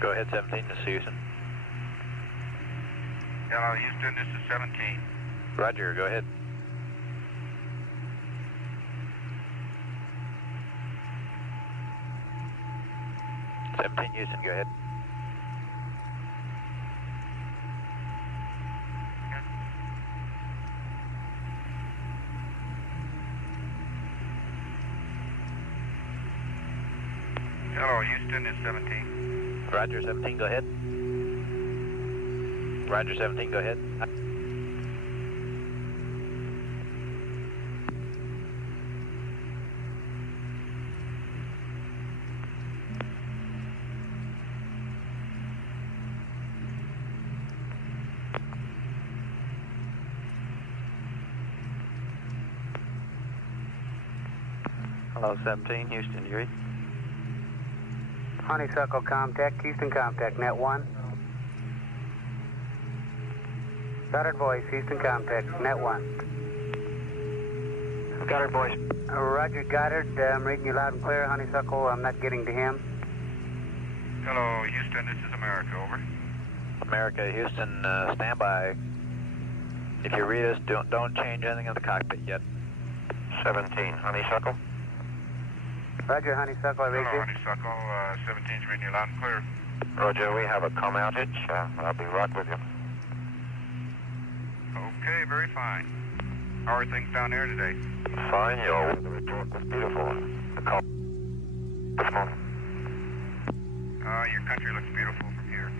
Go ahead, 17, this is Houston. Hello, Houston, this is 17. Roger, go ahead. Houston, go ahead. Hello, Houston, it's 17. Roger, 17, go ahead. Roger, 17, go ahead. Hello, 17, Houston, you read? Honeysuckle Comtech, Houston Comtech, net 1. Goddard voice, Houston Comtech, net 1. Goddard voice. Roger, Goddard, I'm reading you loud and clear. Honeysuckle, I'm not getting to him. Hello, Houston, this is America, over. America, Houston, stand by. If you read us, don't change anything in the cockpit yet. 17, Honeysuckle. Roger, Honeysuckle, I read Hello, you. Honeysuckle, 17's reading you loud and clear. Roger, we have a comm outage. I'll be right with you. Okay, very fine. How are things down there today? Fine, your weather report was beautiful. The call this morning. Your country looks beautiful from here.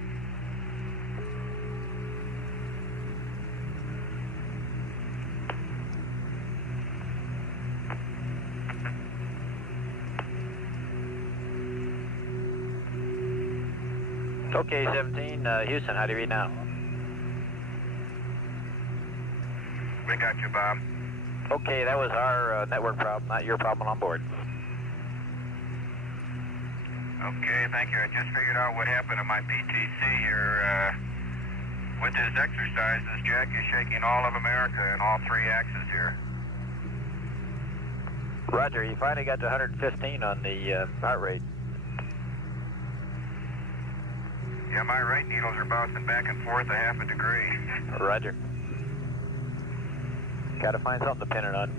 Okay, 17, Houston, how do you read now? We got you, Bob. Okay, that was our network problem, not your problem on board. Okay, thank you. I just figured out what happened to my PTC here. With this exercise, this jack is shaking all of America in all three axes here. Roger, you finally got to 115 on the heart rate. Yeah, my right needles are bouncing back and forth a half a degree. Roger. Gotta find something to pin it on.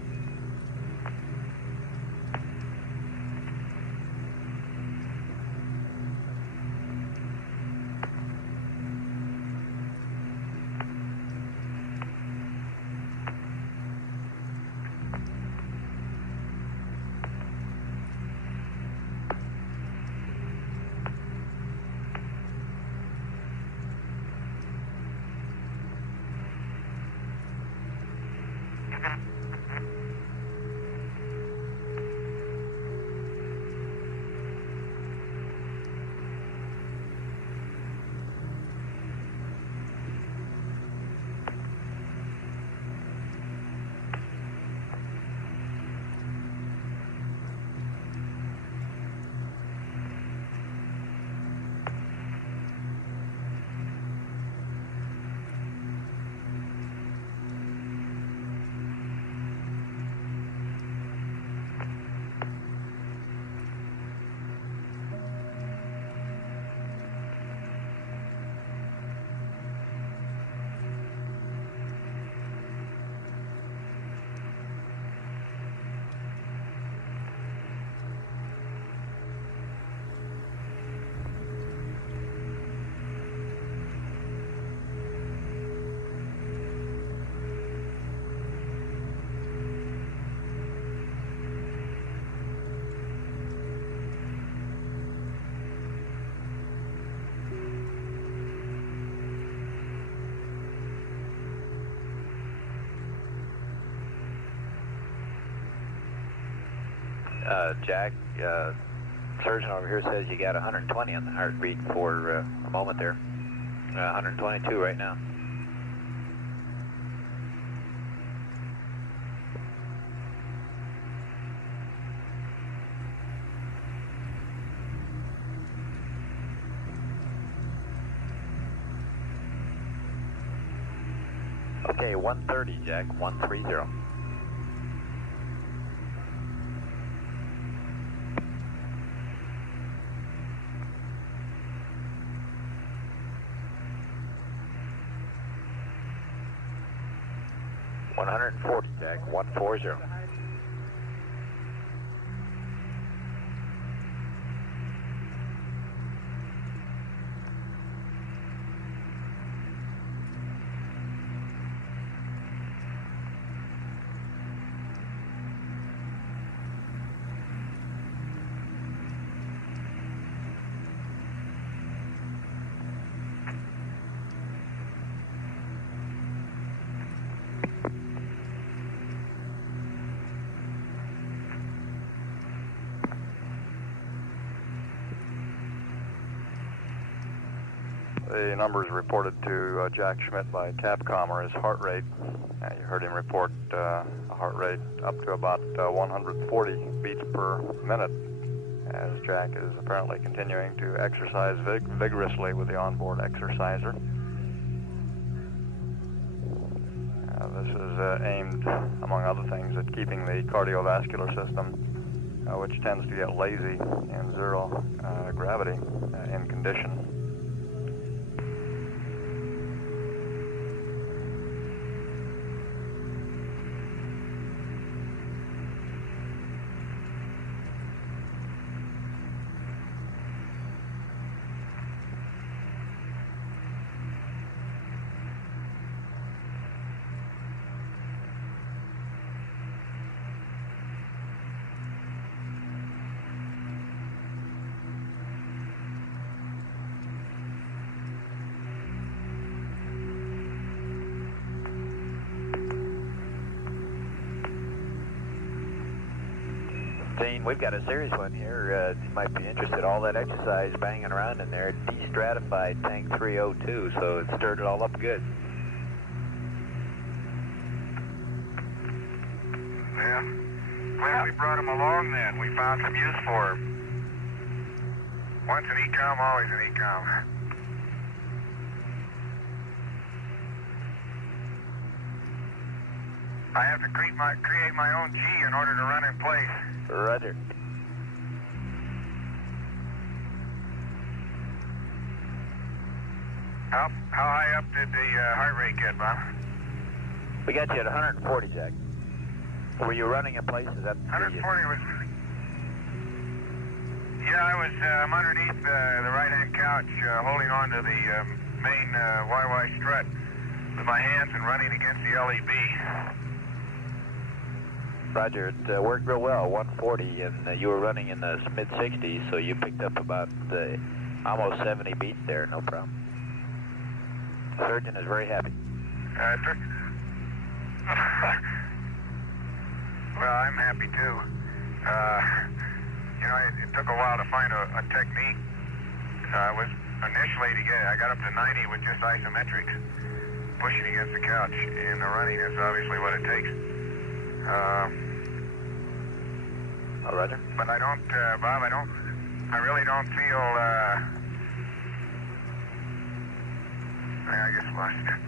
Jack, surgeon over here says you got 120 on the heartbeat for a moment there. 122 right now. Okay, 130, Jack, 130. 140, Jack, 140. The numbers reported to Jack Schmidt by Capcom are his heart rate. You heard him report a heart rate up to about 140 beats per minute, as Jack is apparently continuing to exercise vigorously with the onboard exerciser. This is aimed, among other things, at keeping the cardiovascular system, which tends to get lazy in zero gravity, in condition. Dean, we've got a serious one here. You might be interested. All that exercise banging around in there de-stratified tank 302, so it stirred it all up good. Yeah. Glad we brought him along then. We found some use for him. Once an ECOM, always an ECOM. I have to create my own G in order to run in place. Roger. How high up did the heart rate get, Bob? We got you at 140, Jack. Were you running in place? Is that 140 was... Yeah, I'm underneath the right-hand couch, holding on to the main YY strut with my hands and running against the LEB. Roger, it worked real well, 140, and you were running in the mid-60s, so you picked up about almost 70 beats there, no problem. The surgeon is very happy. Well, I'm happy too. You know, it took a while to find a technique. I got up to 90 with just isometrics, pushing against the couch, and the running is obviously what it takes. Oh, Roger. But I don't, Bob, I really don't feel, I guess lost it.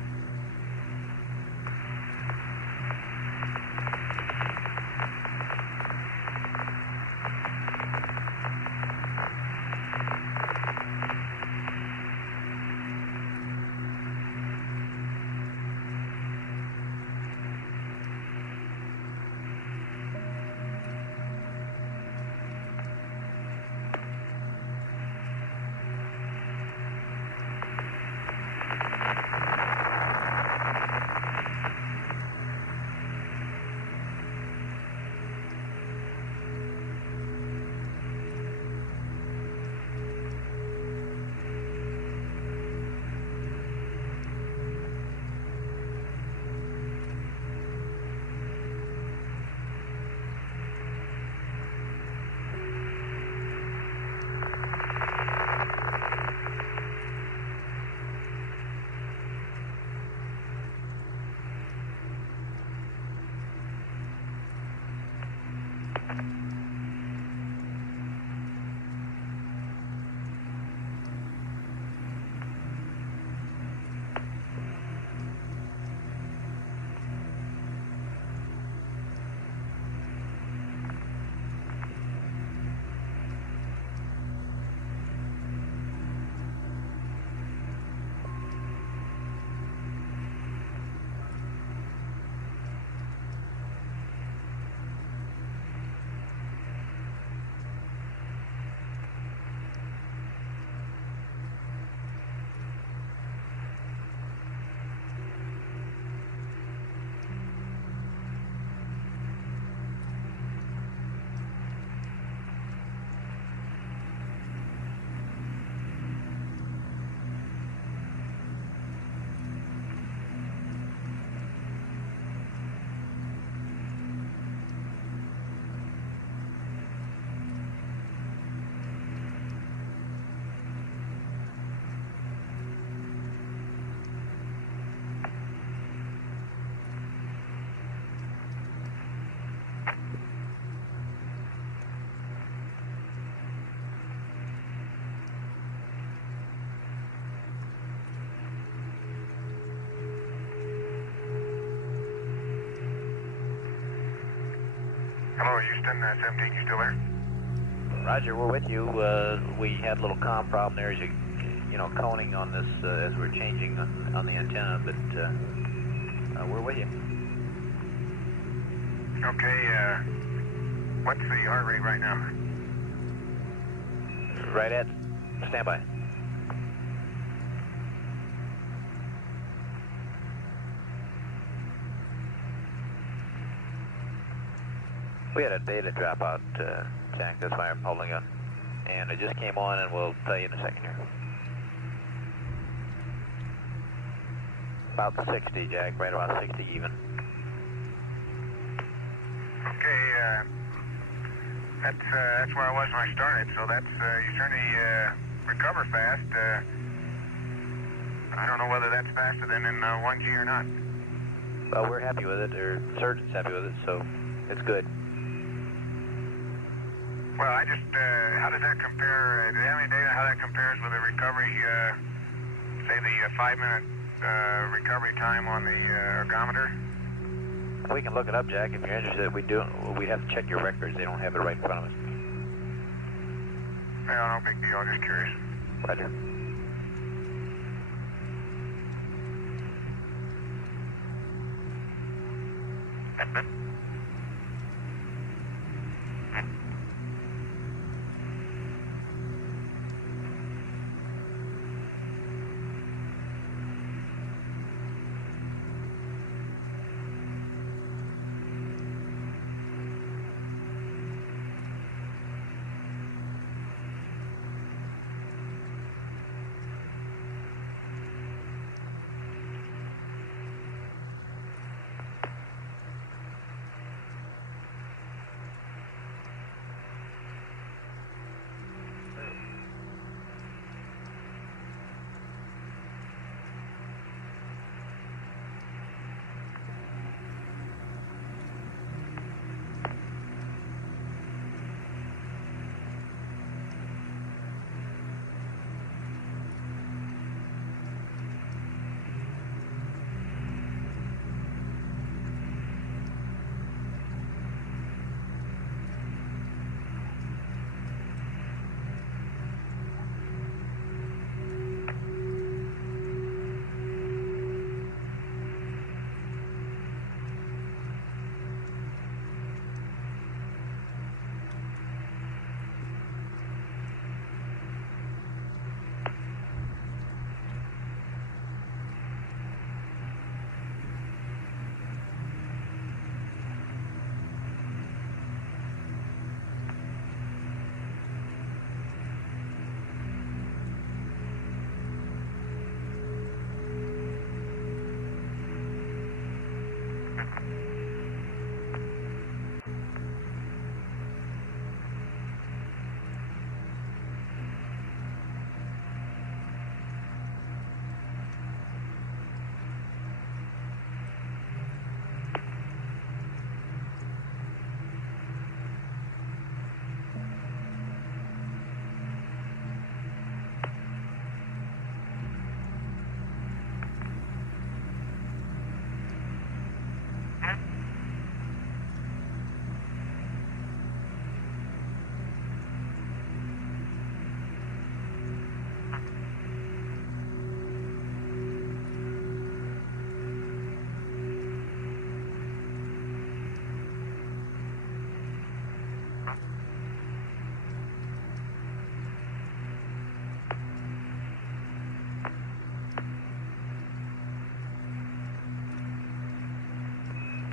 Hello, Houston, 17, you still there? Roger, we're with you. We had a little comm problem there as you know, coning on this as we're changing on the antenna, but we're with you. Okay, what's the heart rate right now? Right at standby. We had a data dropout, Jack. That's why I'm holding on. And it just came on, and we'll tell you in a second here. About 60, Jack. Right about 60 even. Okay, that's where I was when I started, so that's, you certainly recover fast. I don't know whether that's faster than in 1G or not. Well, we're happy with it, or the surgeon's happy with it, so it's good. Well, I just, how does that compare, do you have any data how that compares with the recovery, say the 5-minute recovery time on the ergometer? We can look it up, Jack, if you're interested. We'd have to check your records. They don't have it right in front of us. Well, no big deal, I'm just curious. Roger.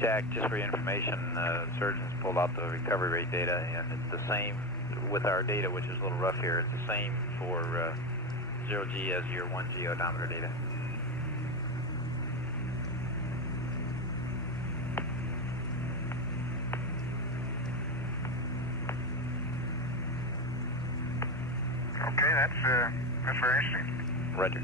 Jack, just for your information, surgeons pulled out the recovery rate data, and it's the same with our data, which is a little rough here. It's the same for 0G as your 1G odometer data. Okay, that's very interesting. Roger.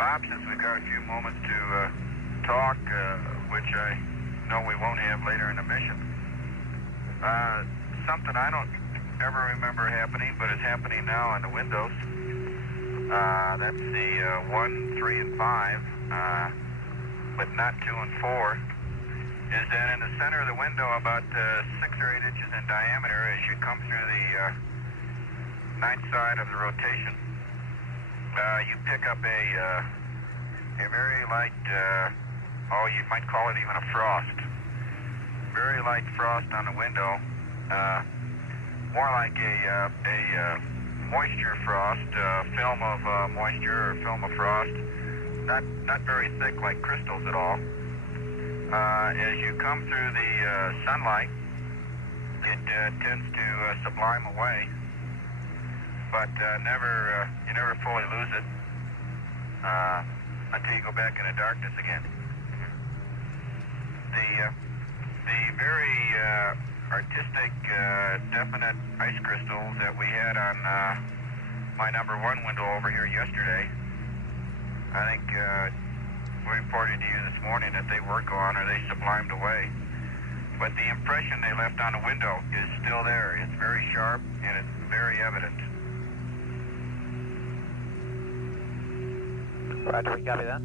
Bob, since we've got a few moments to talk, which I know we won't have later in the mission, something I don't ever remember happening, but it's happening now on the windows. That's the 1, 3, and 5, but not 2 and 4, is that in the center of the window, about 6 or 8 inches in diameter, as you come through the night side of the rotation, you pick up a very light, you might call it even a frost. Very light frost on the window, more like a moisture frost, film of moisture or film of frost, not very thick like crystals at all. As you come through the sunlight, it tends to sublime away, but you never fully lose it until you go back into darkness again. The very artistic, definite ice crystals that we had on my number 1 window over here yesterday, I think we reported to you this morning that they were gone or they sublimed away. But the impression they left on the window is still there. It's very sharp and it's very evident. Roger, we copy that.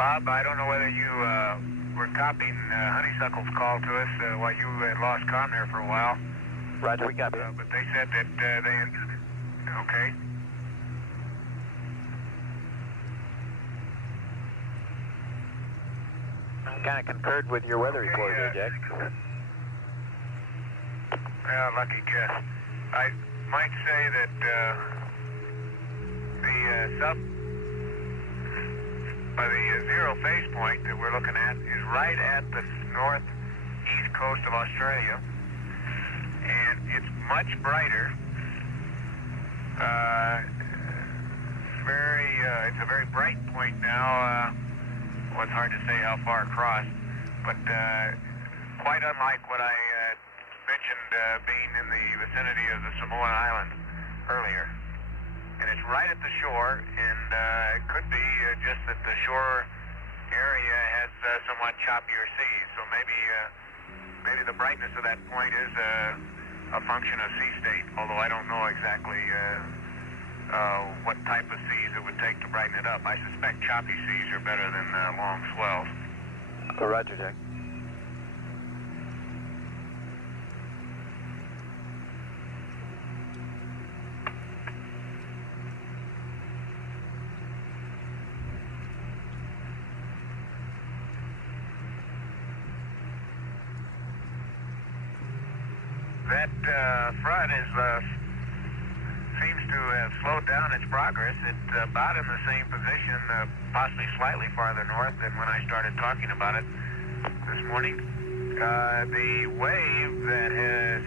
Bob, I don't know whether you were copying Honeysuckle's call to us while you had lost comm there for a while. Roger, we copy. But they said that they... Okay. Kind of concurred with your weather report there, Jack. Well, lucky guess. I might say that the zero phase point that we're looking at is right at the northeast coast of Australia, and it's much brighter. It's a very bright point now. Well, it's hard to say how far across, but quite unlike what I mentioned being in the vicinity of the Samoan Islands earlier. And it's right at the shore, and it could be just that the shore area has somewhat choppier seas. So maybe the brightness of that point is a function of sea state, although I don't know exactly what type of seas it would take to brighten it up. I suspect choppy seas are better than long swells. Roger, Jack. That front seems to have slowed down its progress. It's about in the same position, possibly slightly farther north than when I started talking about it this morning. The wave that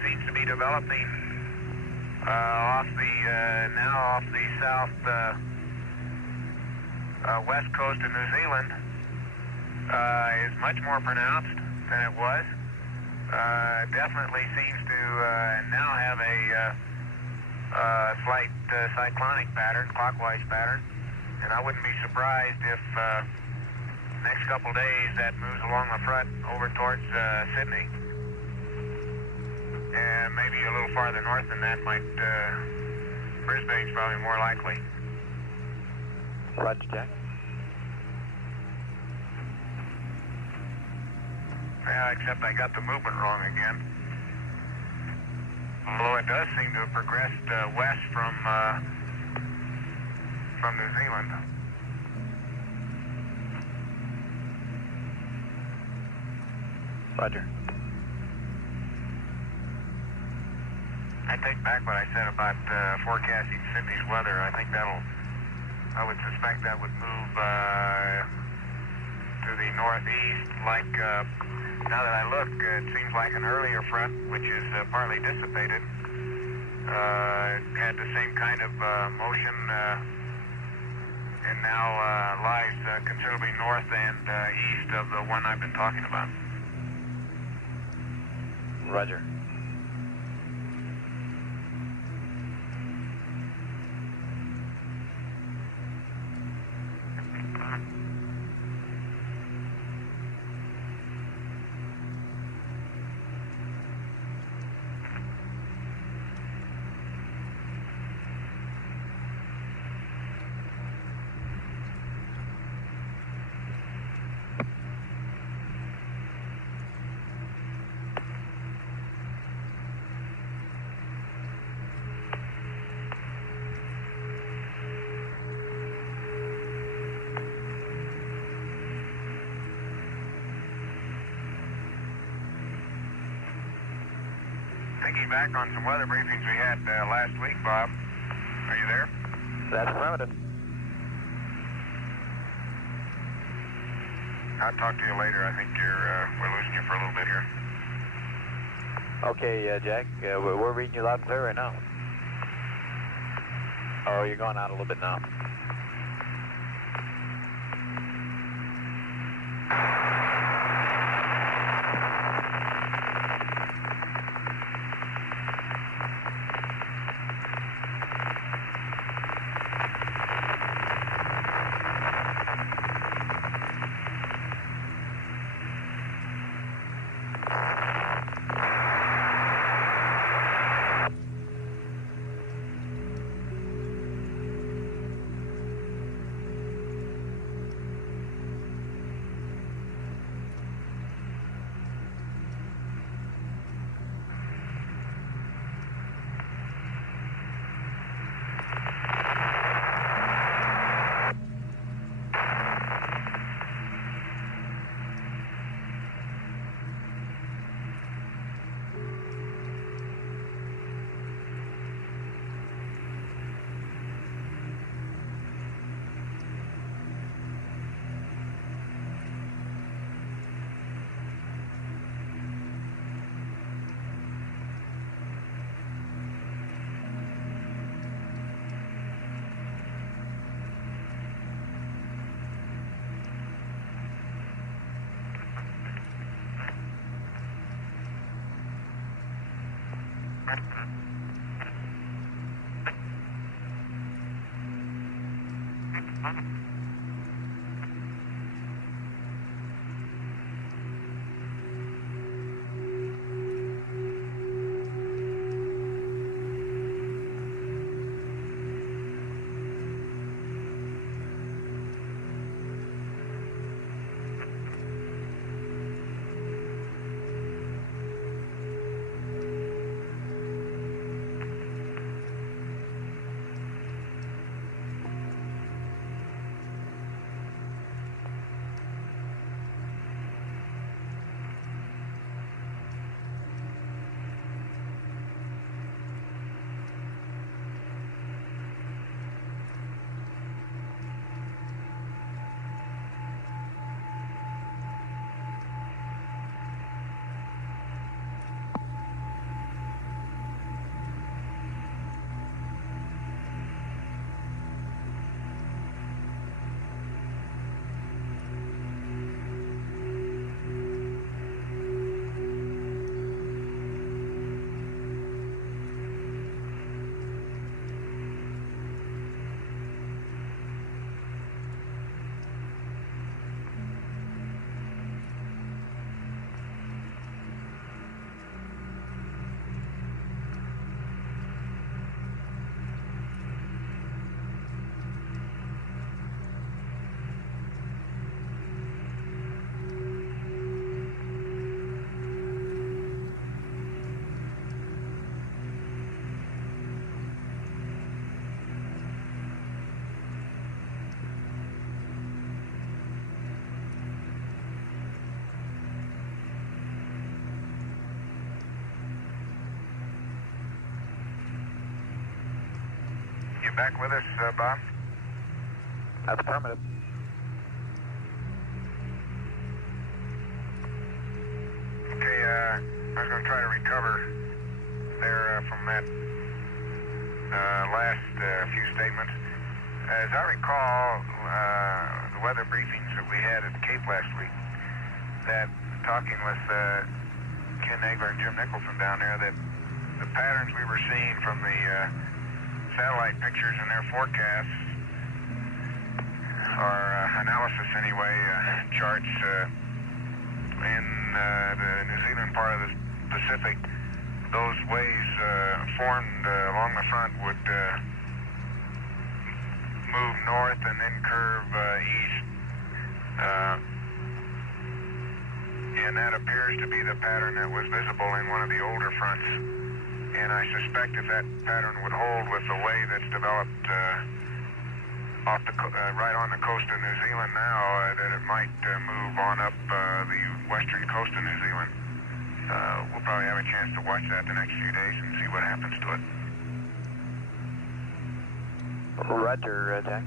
seems to be developing off the south west coast of New Zealand is much more pronounced than it was. Definitely seems to now have a slight cyclonic pattern, clockwise pattern, and I wouldn't be surprised if next couple days that moves along the front over towards Sydney, and maybe a little farther north than that Brisbane's probably more likely. Roger, Jack. Yeah, except I got the movement wrong again. Although it does seem to have progressed west from New Zealand. Roger. I take back what I said about forecasting Sydney's weather. I think I would suspect that would move to the northeast. Like, now that I look, it seems like an earlier front, which is partly dissipated, had the same kind of motion, and now lies considerably north and east of the one I've been talking about. Roger. Thinking back on some weather briefings we had last week, Bob. Are you there? That's affirmative. I'll talk to you later. I think we're losing you for a little bit here. Okay, Jack, we're reading you loud and clear right now. Oh, you're going out a little bit now. Back with us, Bob? That's affirmative. Okay, I was going to try to recover there from that last few statements. As I recall, the weather briefings that we had at the Cape last week, that talking with Ken Nagler and Jim Nicholson down there, that the patterns we were seeing from the satellite pictures and their forecasts, or analysis anyway, charts in the New Zealand part of the Pacific, those waves formed along the front would move north and then curve east. And that appears to be the pattern that was visible in one of the older fronts. And I suspect if that pattern would hold with the way that's developed right on the coast of New Zealand now, that it might move on up the western coast of New Zealand. We'll probably have a chance to watch that the next few days and see what happens to it. Roger, Jack.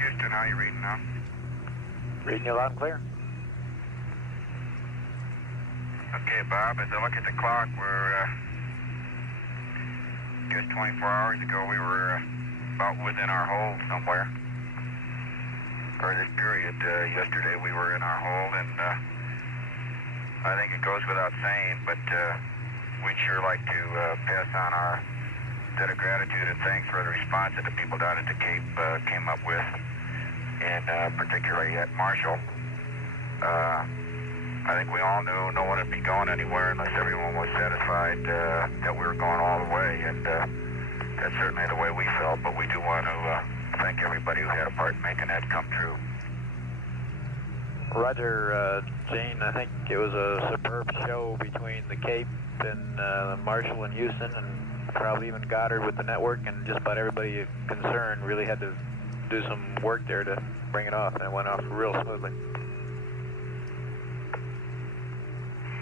Houston, how are you reading now? Reading you loud and clear. Okay, Bob, as I look at the clock, we're just 24 hours ago, we were about within our hold somewhere. For this period, yesterday we were in our hold, and I think it goes without saying, but we'd sure like to pass on our debt of gratitude and thanks for the response that the people down at the Cape came up with, and particularly at Marshall. I think we all knew no one would be going anywhere unless everyone was satisfied that we were going all the way, and that's certainly the way we felt, but we do want to thank everybody who had a part in making that come true. Roger, Gene, I think it was a superb show between the Cape and Marshall and Houston, and probably even Goddard with the network, and just about everybody concerned really had to do some work there to bring it off, and it went off real smoothly.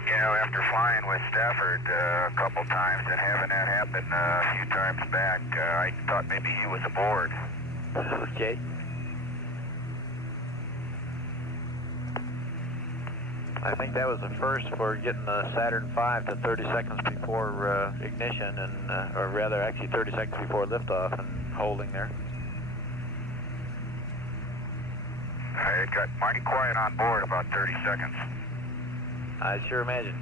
You know, after flying with Stafford a couple times and having that happen a few times back, I thought maybe he was aboard. Okay. I think that was the first for getting the Saturn V to 30 seconds before ignition, and or rather actually 30 seconds before liftoff and holding there. It got mighty quiet on board about 30 seconds. I sure imagine.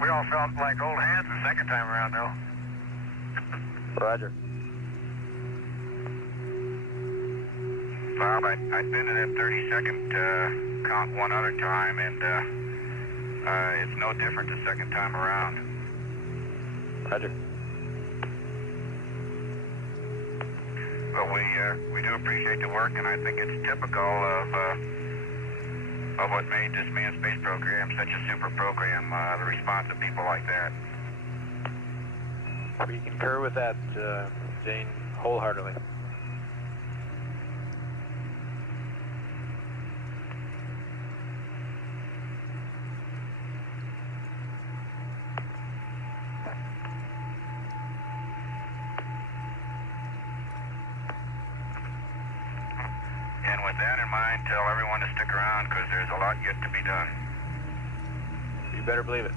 We all felt like old hands the second time around, though. Roger. Bob, I've been in that 30-second count one other time, and it's no different the second time around. Roger. But we do appreciate the work, and I think it's typical of what made this manned space program such a super program, the response of people like that. We concur with that, Gene, wholeheartedly. And with that in mind, tell everyone to stick around because there's a lot yet to be done. You better believe it.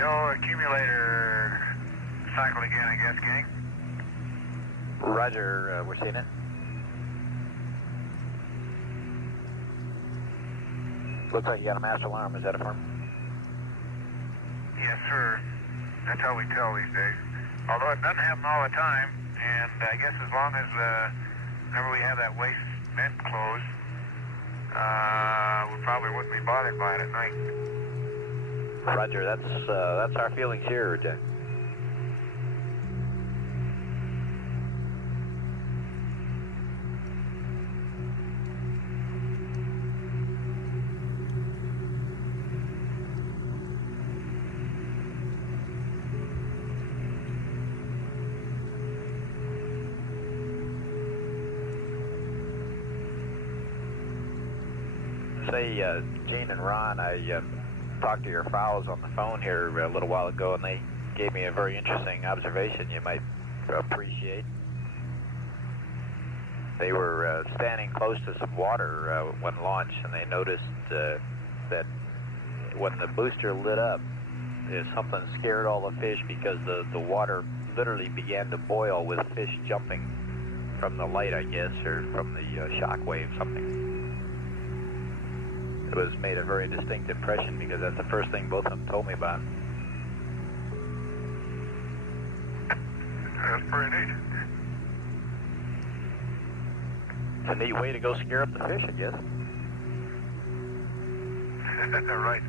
The old accumulator cycled again, I guess, gang. Roger, we're seeing it. Looks like you got a master alarm. Is that affirm? Yes, sir. That's how we tell these days. Although it doesn't happen all the time, and I guess as long as whenever we have that waste vent closed, we probably wouldn't be bothered by it at night. Roger, that's our feelings here, Jack. Say, Gene and Ron, I talked to your fowls on the phone here a little while ago, and they gave me a very interesting observation you might appreciate. They were standing close to some water when launched, and they noticed that when the booster lit up, something scared all the fish because the water literally began to boil with fish jumping from the light, I guess, or from the shock wave, something. It was made a very distinct impression because that's the first thing both of them told me about. That's pretty neat. It's a neat way to go scare up the fish, I guess. Right.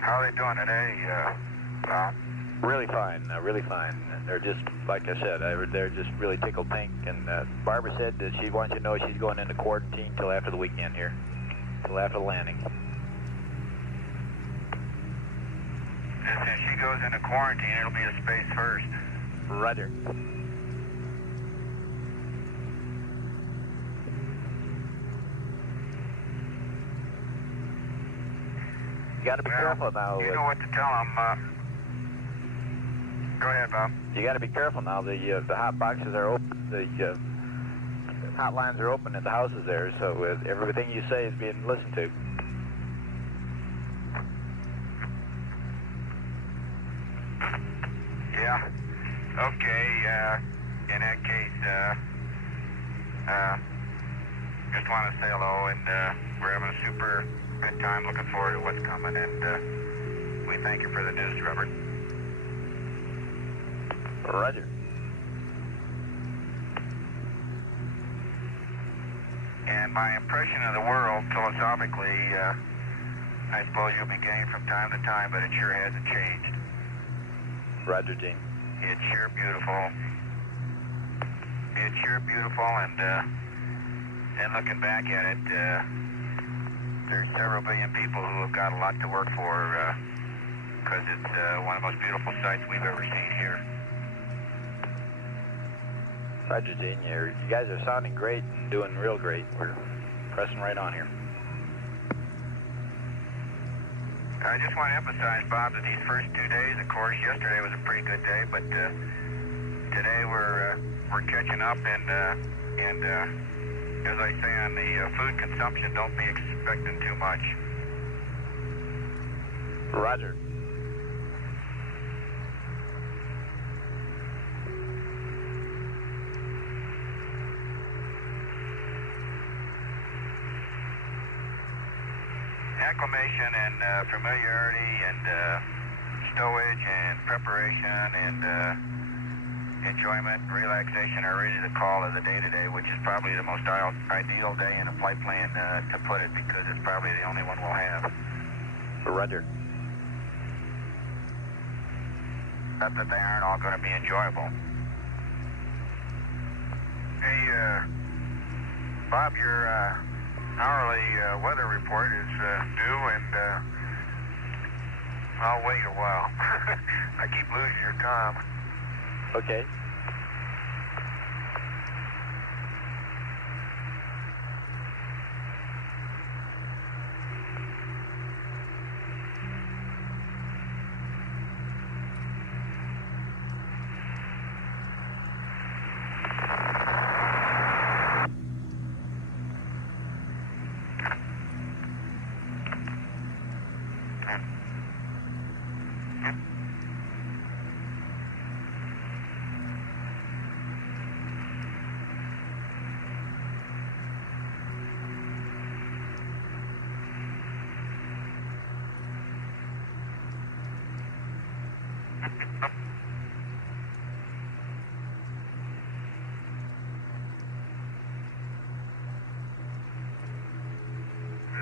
How are they doing today, Bob? Really fine, really fine. They're just, like I said, they're just really tickled pink. And Barbara said that she wants you to know she's going into quarantine till after the weekend here, till after the landing. If she goes into quarantine, it'll be a space first. Roger. You got to be careful now. You know what to tell them. Go ahead, Bob. You got to be careful now. The hot boxes are open. The hot lines are open at the houses there, so everything you say is being listened to. Yeah. Okay. In that case, just want to say hello, and we're having a super good time. Looking forward to what's coming, and we thank you for the news, Robert. Roger. And my impression of the world, philosophically, I suppose you'll be getting from time to time, but it sure hasn't changed. Roger, Gene. It's sure beautiful. It's sure beautiful, and looking back at it, there's several billion people who have got a lot to work for, because it's one of the most beautiful sights we've ever seen here. Roger, Gene. You guys are sounding great and doing real great. We're pressing right on here. I just want to emphasize, Bob, that these first 2 days, of course, yesterday was a pretty good day, but today we're catching up, and as I say on the food consumption, don't be expecting too much. Roger. Acclimation and familiarity and stowage and preparation and enjoyment and relaxation are really the call of the day today, which is probably the most ideal day in a flight plan to put it, because it's probably the only one we'll have. Roger. Not that they aren't all going to be enjoyable. Hey, Bob, your hourly weather report is due, and I'll wait a while. I keep losing your time. Okay.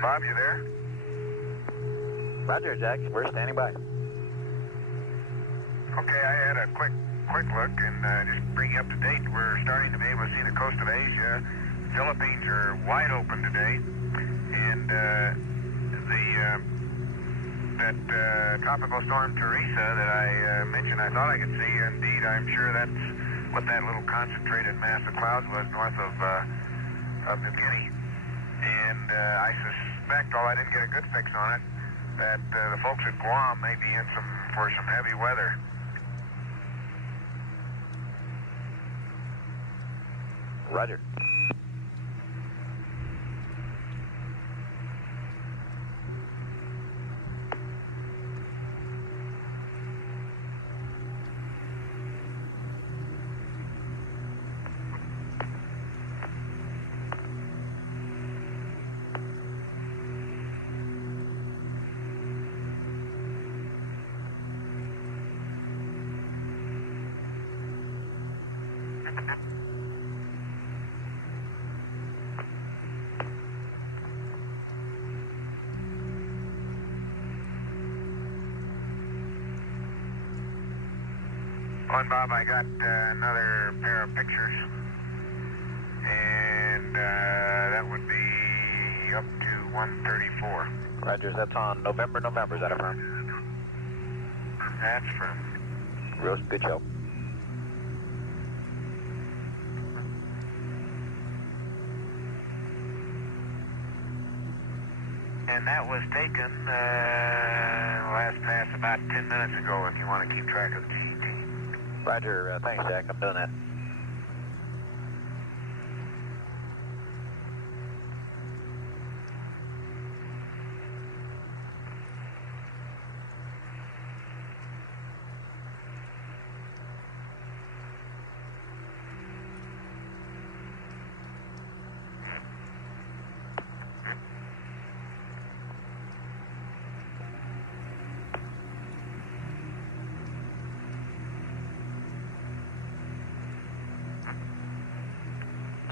Bob, you there? Roger, Jack. We're standing by. Okay, I had a quick look and just bring you up to date. We're starting to be able to see the coast of Asia. Philippines are wide open today, and that tropical storm Teresa that I mentioned, I thought I could see. Indeed, I'm sure that's what that little concentrated mass of clouds was north of New Guinea. And I suspect, although I didn't get a good fix on it, that the folks at Guam may be in for some heavy weather. Roger. Well, Bob, I got another pair of pictures, and that would be up to 134. Roger, that's on November, is that a firm? That's from. Real good show. And that was taken last pass about 10 minutes ago, if you want to keep track of the GET. Roger, thanks, Jack. I'm doing that.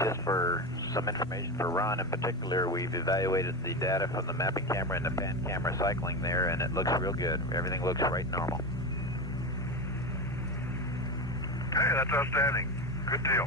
Just for some information for Ron in particular, we've evaluated the data from the mapping camera and the pan camera cycling there, and it looks real good. Everything looks right normal. Hey, that's outstanding. Good deal.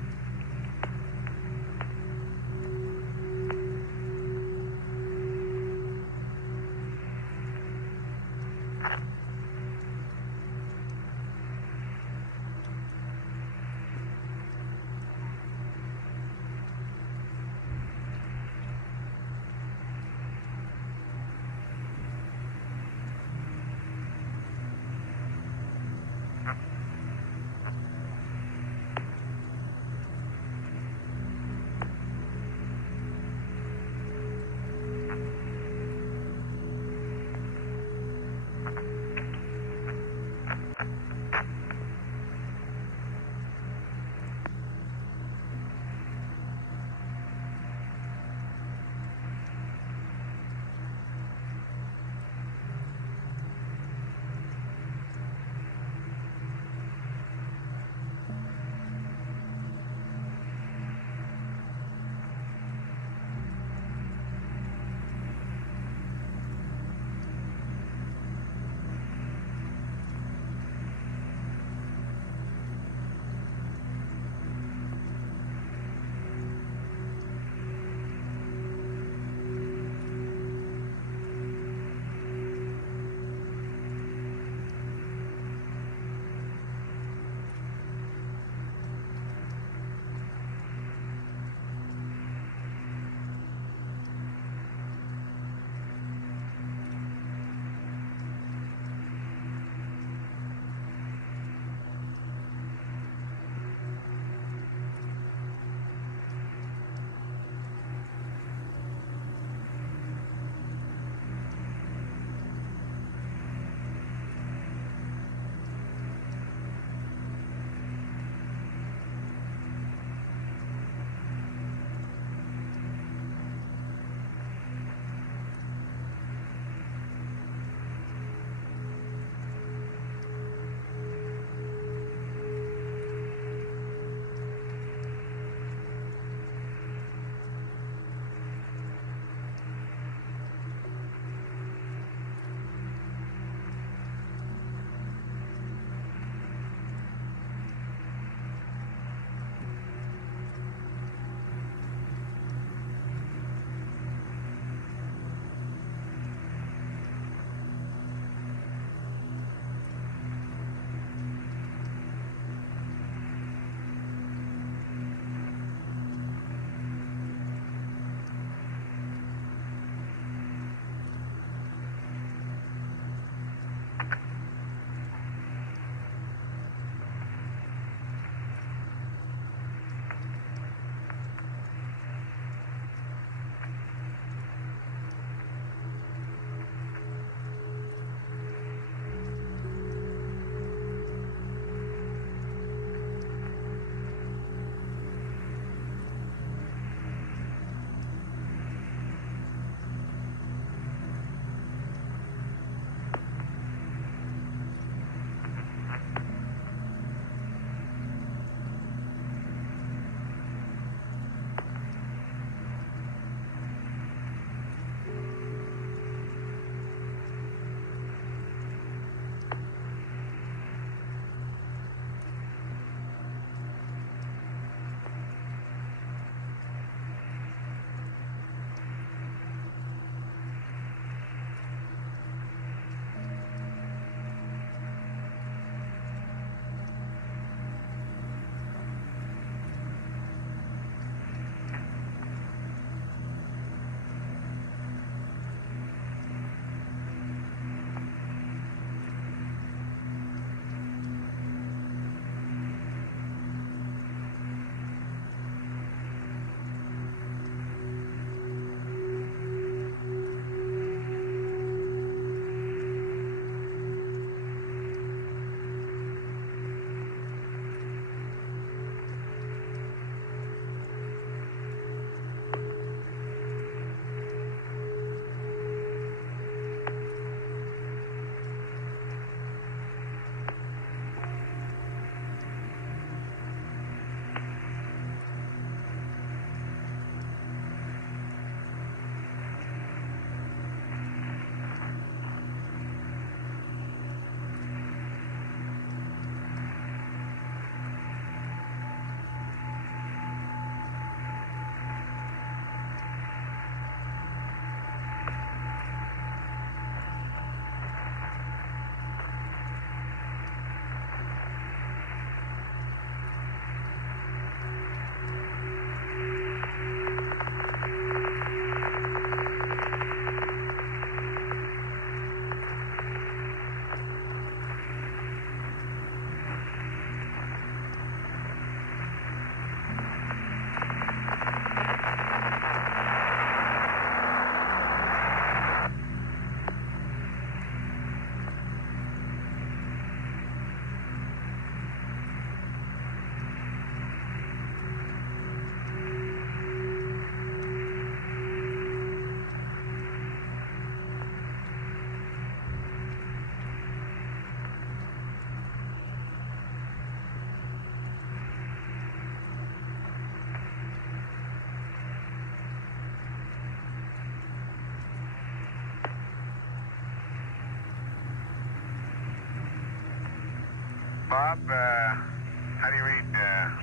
Bob, how do you read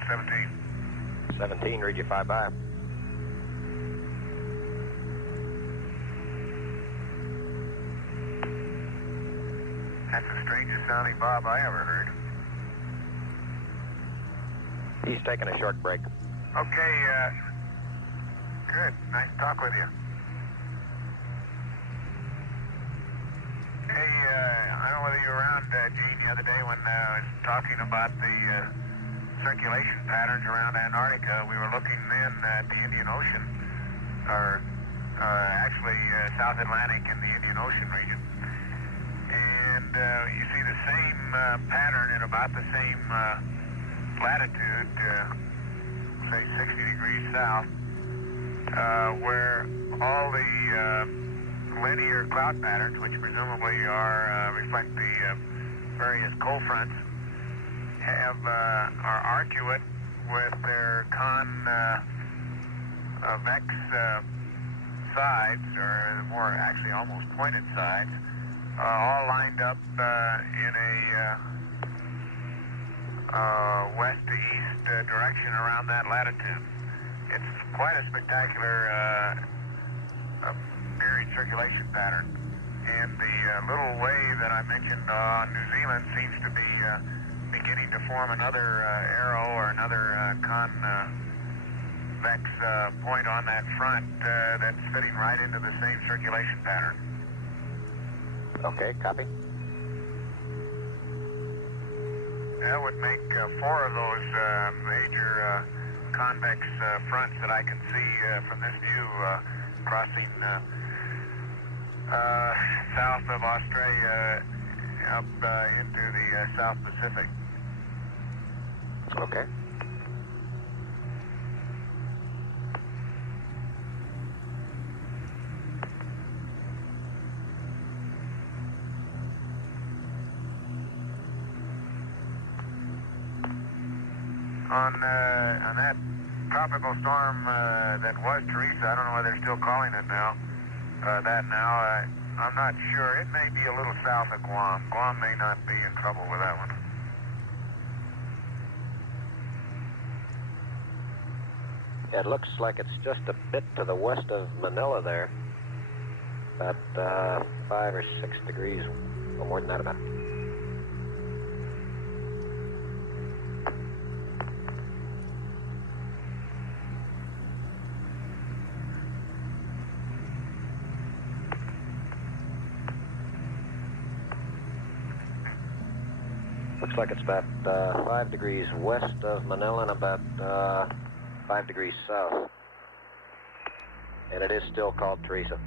17? 17, read you 5 by. That's the strangest sounding Bob I ever heard. He's taking a short break. Okay, good. Nice to talk with you. Hey, I don't know whether you were around, Gene, the other day when I was talking about the circulation patterns around Antarctica. We were looking then at the Indian Ocean, or actually South Atlantic and the Indian Ocean region. And you see the same pattern at about the same latitude, say 60 degrees south, where all the linear cloud patterns, which presumably reflect the various cold fronts, are arcuate with their convex sides, or more actually almost pointed sides, all lined up in a west to east direction around that latitude. It's quite a spectacular period circulation pattern. And the little wave that I mentioned on New Zealand seems to be beginning to form another arrow or another convex point on that front that's fitting right into the same circulation pattern. Okay, copy. That would make 4 of those major convex fronts that I can see from this view crossing south of Australia up into the South Pacific. Okay. On that tropical storm that was Teresa, I don't know whether they're still calling it now. I'm not sure. It may be a little south of Guam. Guam may not be in trouble with that one. It looks like it's just a bit to the west of Manila there. About 5 or 6 degrees, or more than that about. Looks like it's about 5 degrees west of Manila and about 5 degrees south. And it is still called Teresa.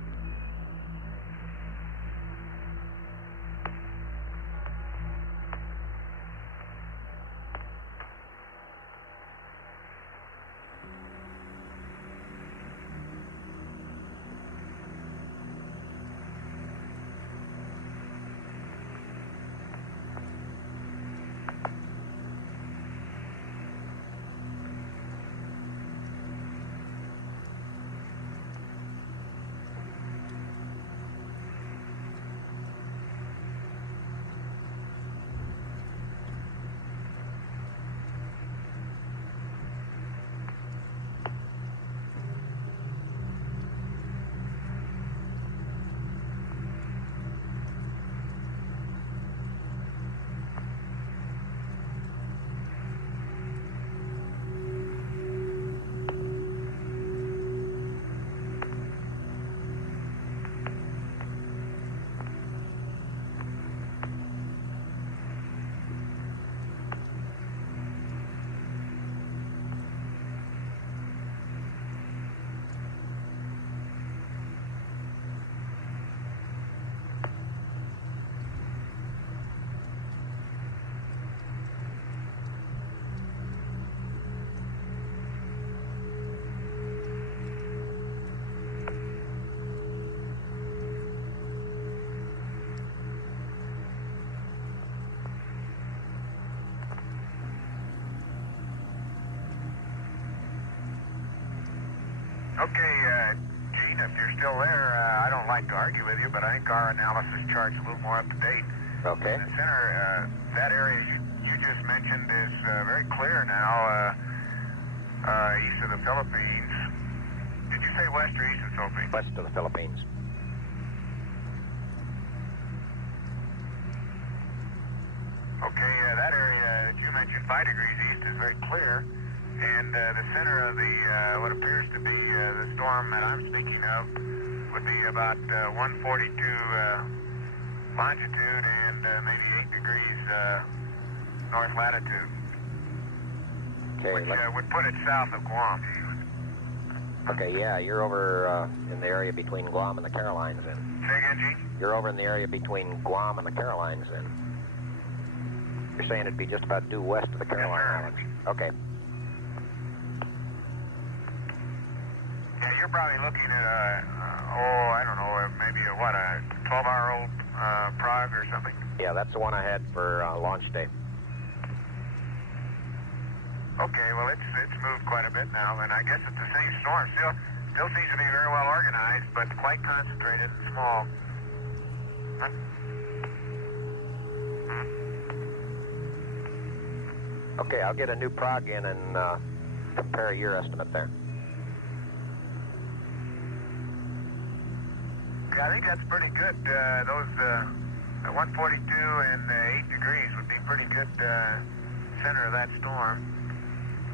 Okay, Gene, if you're still there, I don't like to argue with you, but I think our analysis chart's a little more up to date. Okay. In the center, that area you just mentioned is very clear now, east of the Philippines. Did you say west or east of the Philippines? West of the Philippines. Okay, that area that you mentioned, 5 degrees east, is very clear. And the center of the what appears to be the storm that I'm speaking of would be about 142 longitude and maybe 8 degrees north latitude, Okay. which would put it south of Guam. Okay, yeah, you're over in the area between Guam and the Carolines then. Say again, Gene? You're over in the area between Guam and the Carolines then. You're saying it'd be just about due west of the Caroline sir. Islands. Okay. Yeah, you're probably looking at I don't know, maybe a 12-hour-old Prague or something. Yeah, that's the one I had for launch day. Okay, well, it's moved quite a bit now, and I guess it's the same storm. Still seems to be very well organized, but quite concentrated and small. Huh? Okay, I'll get a new prog in and compare your estimate there. Yeah, I think that's pretty good. Those 142 and 8 degrees would be pretty good center of that storm.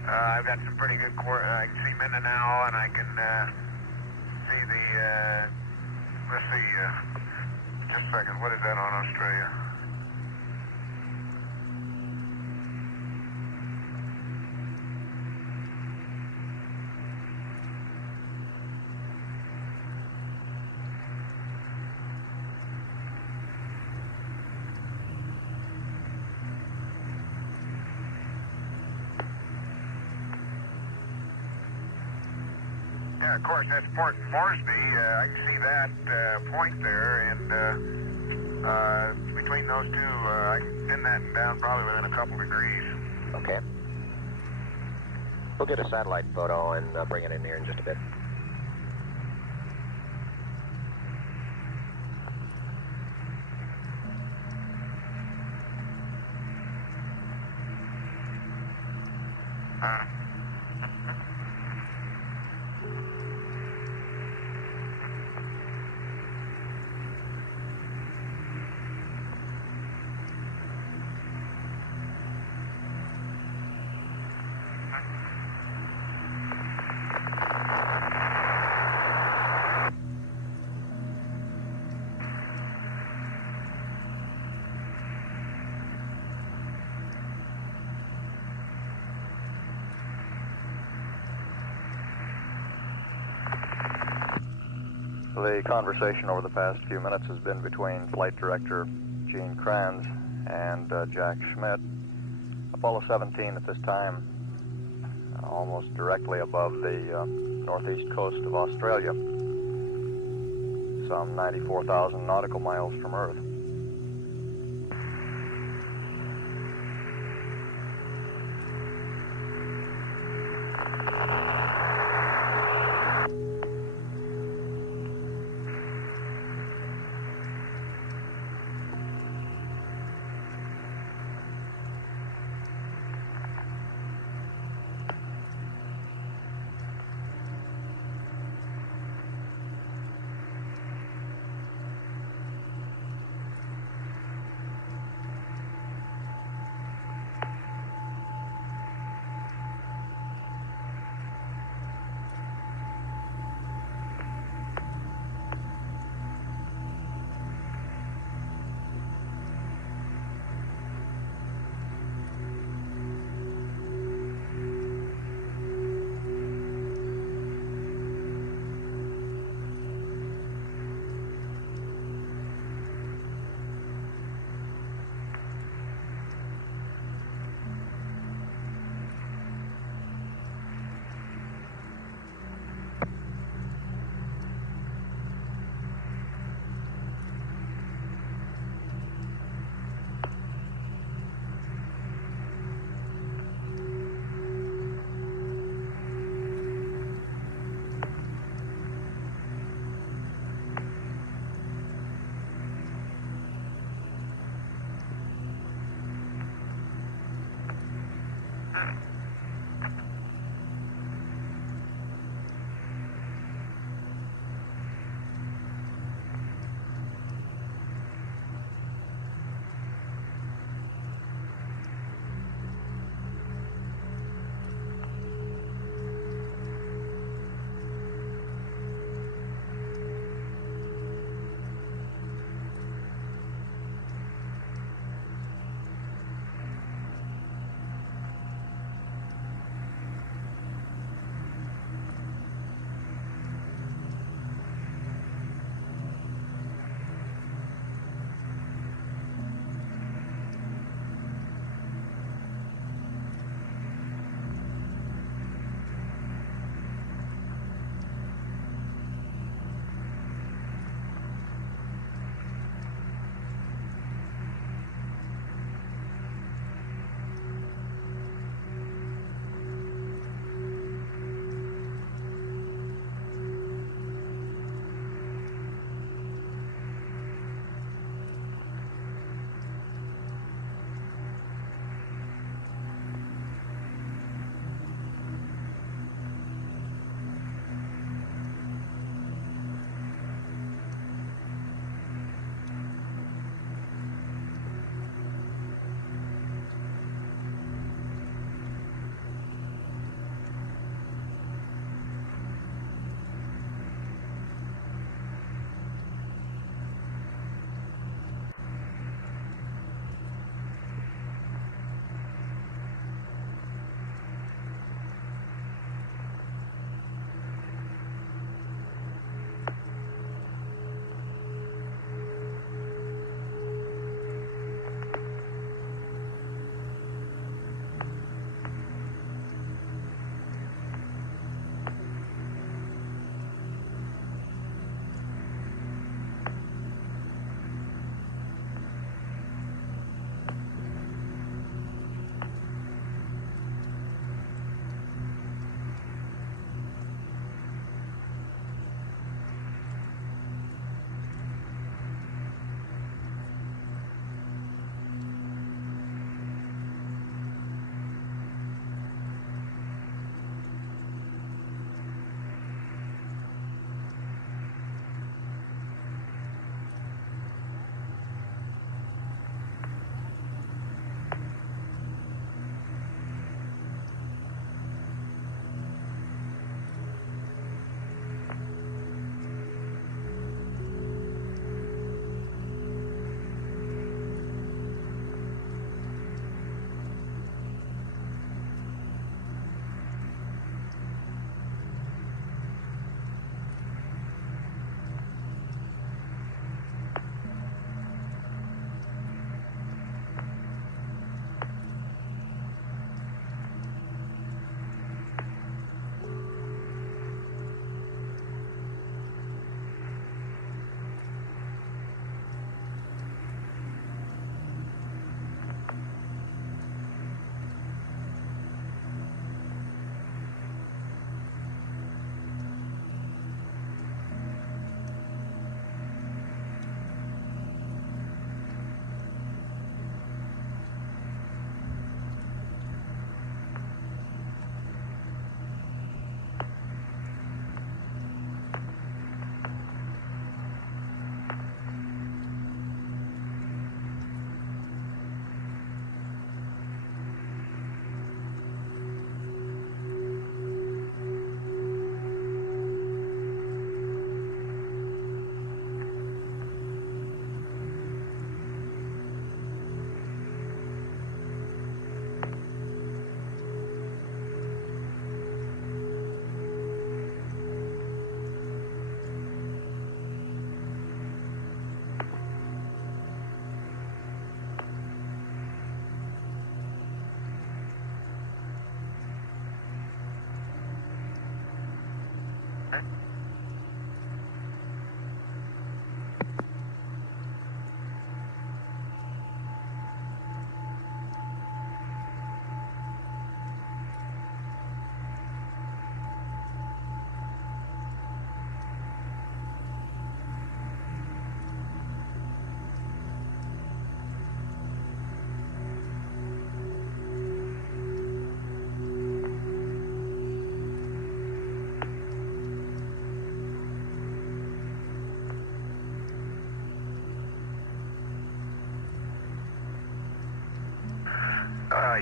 I've got some pretty good I can see Mindanao, and I can see the, let's see, just a second, what is that on Australia? Yeah, of course, that's Port Moresby. I can see that point there, and between those two, I can pin that down probably within a couple degrees. Okay. We'll get a satellite photo and bring it in here in just a bit. The conversation over the past few minutes has been between Flight Director Gene Kranz and Jack Schmitt. Apollo 17 at this time, almost directly above the northeast coast of Australia, some 94,000 nautical miles from Earth.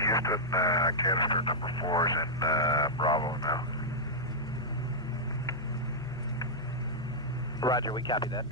Houston, canister number 4 is in Bravo now. Roger, we copy that.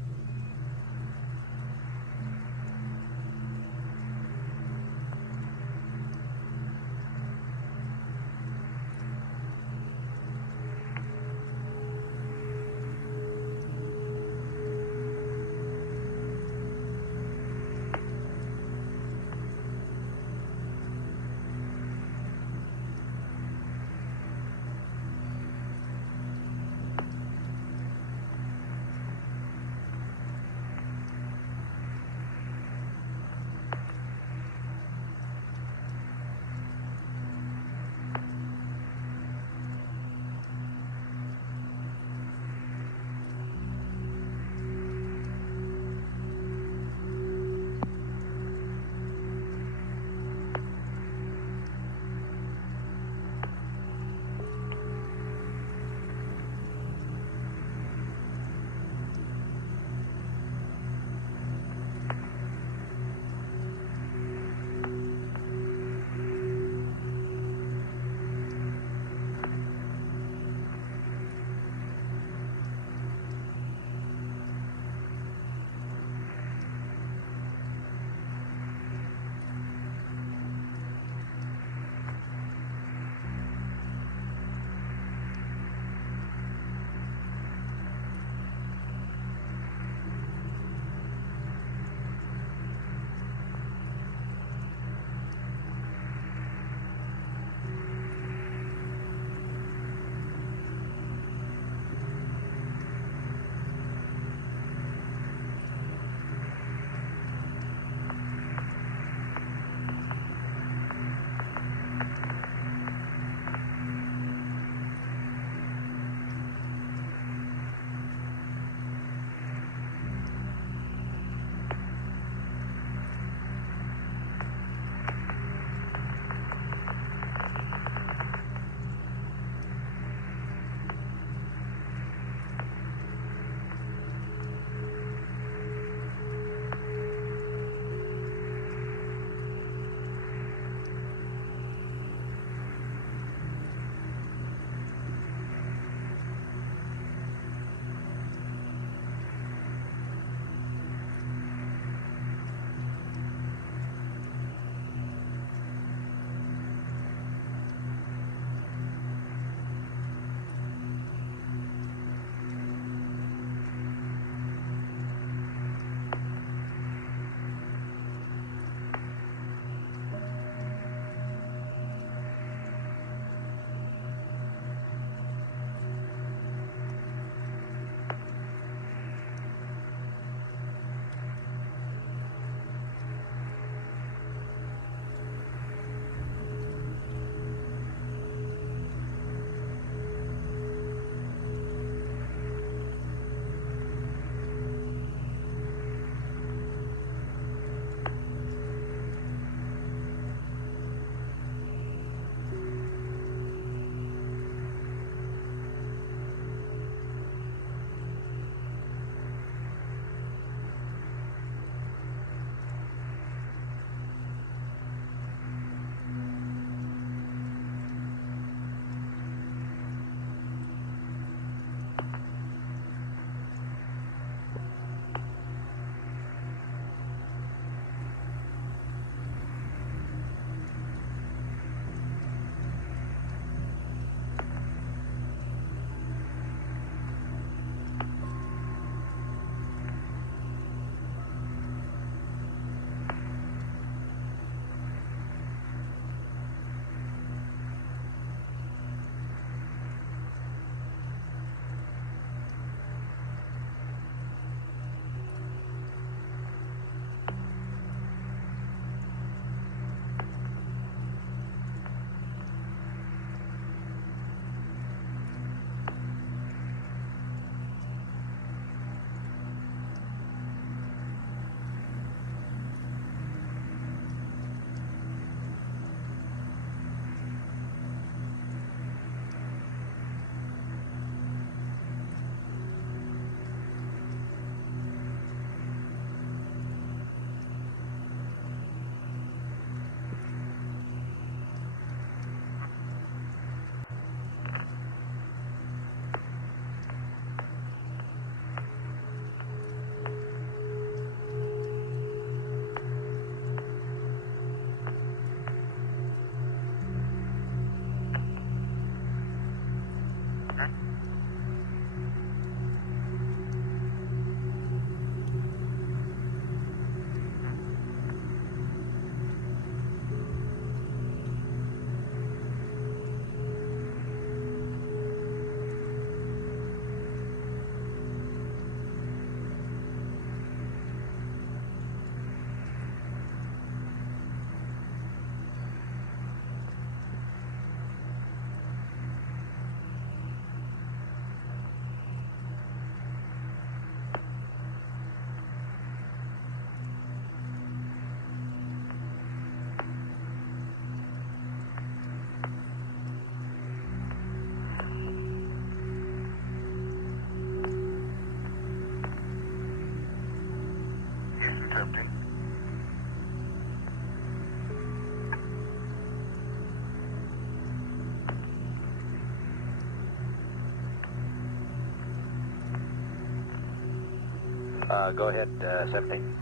Go ahead, 17.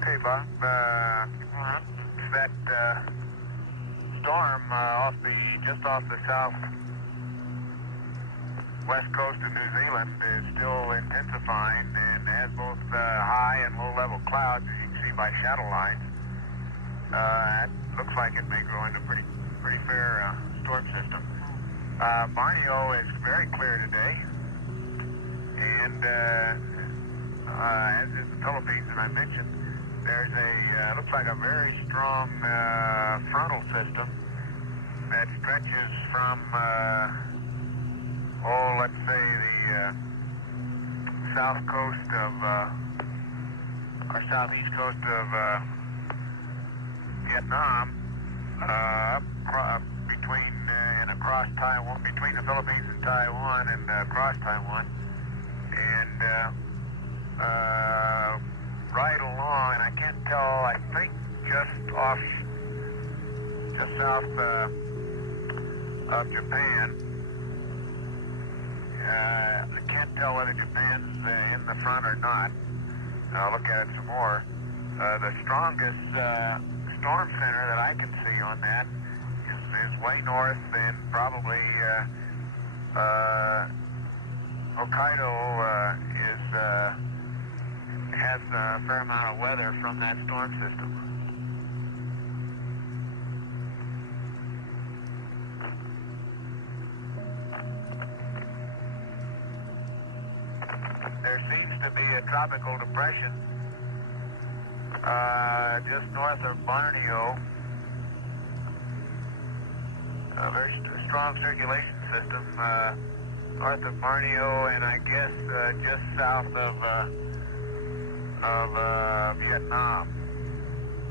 Okay, Bob. That storm just off the south west coast of New Zealand is still intensifying and has both high and low level clouds, as you can see by shadow lines. It looks like it may grow into a pretty fair storm system. Borneo is very clear today, and as is the Philippines that I mentioned, there's looks like a very strong frontal system that stretches from, let's say the south coast of, or southeast coast of Vietnam, between and across Taiwan, between the Philippines and Taiwan, and across Taiwan, and right along, and I can't tell, I think just south of Japan. I can't tell whether Japan's in the front or not. I'll look at it some more. The strongest storm center that I can see on that is way north, and probably Hokkaido has a fair amount of weather from that storm system. There seems to be a tropical depression just north of Borneo. A very strong circulation system north of Borneo, and I guess just south of Vietnam.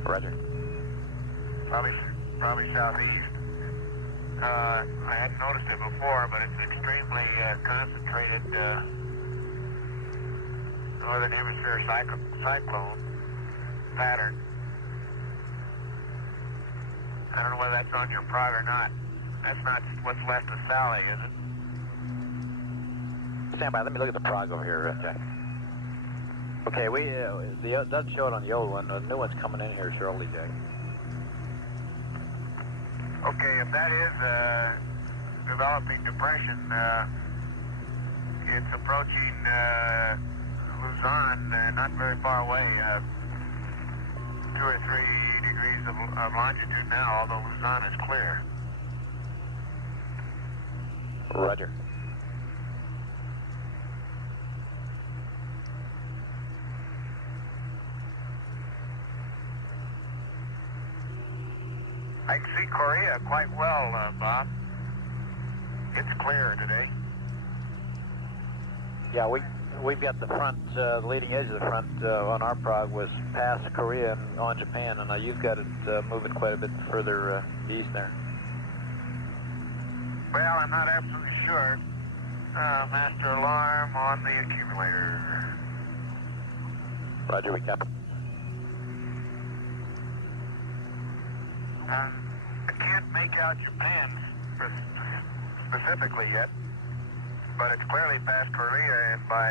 Roger. Probably southeast. I hadn't noticed it before, but it's extremely concentrated northern hemisphere cyclone pattern. I don't know whether that's on your prog or not. That's not what's left of Sally, is it? Stand by. Let me look at the prog over here, Jack. Okay, it doesn't show it on the old one. The new one's coming in here shortly, Jack. Okay, if that is a developing depression, it's approaching Luzon, not very far away, 2 or 3 degrees of longitude now, although Luzon is clear. Roger. I can see Korea quite well, Bob. It's clear today. Yeah, we've got the front, the leading edge of the front on our prog was past Korea and on Japan, and you've got it moving quite a bit further east there. Well, I'm not absolutely sure. Master alarm on the accumulator. Roger, we copy. I can't make out Japan specifically yet, but it's clearly past Korea, and by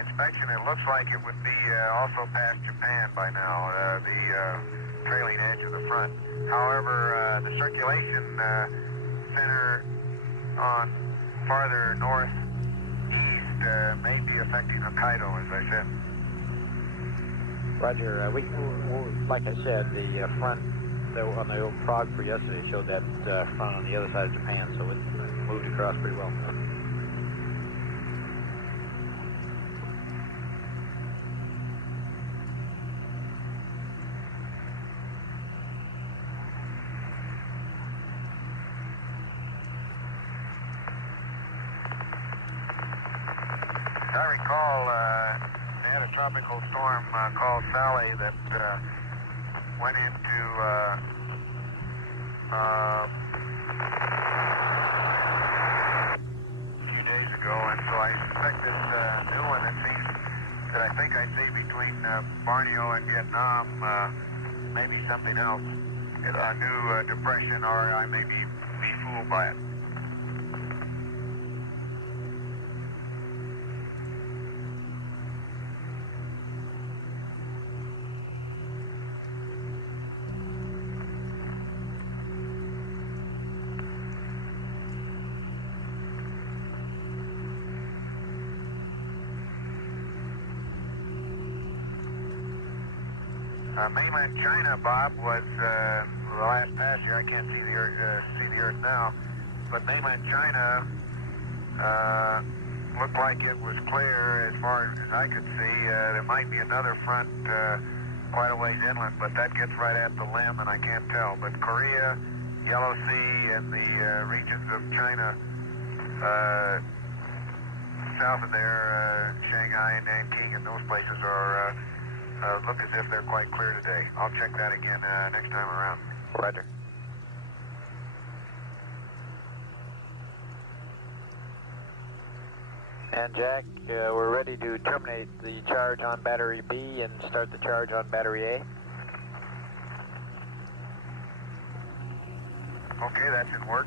inspection, it looks like it would be also past Japan by now, the trailing edge of the front. However, the circulation center on farther northeast may be affecting Hokkaido, as I said. Roger, like I said, the front on the old prog for yesterday showed that front on the other side of Japan, so it moved across pretty well. As I recall, they had a tropical storm called Sally that went into a few days ago, and so I suspect this new one that I think I see between Borneo and Vietnam may be something else. A new depression, or I may be fooled by it. Mainland China, Bob, was the last pass here. I can't see the Earth now, but mainland China looked like it was clear as far as I could see. There might be another front quite a ways inland, but that gets right at the limb, and I can't tell. But Korea, Yellow Sea, and the regions of China south of there, Shanghai and Nanking, and those places are. Look as if they're quite clear today. I'll check that again next time around. Roger. And Jack, we're ready to terminate the charge on battery B and start the charge on battery A. Okay, that's in work.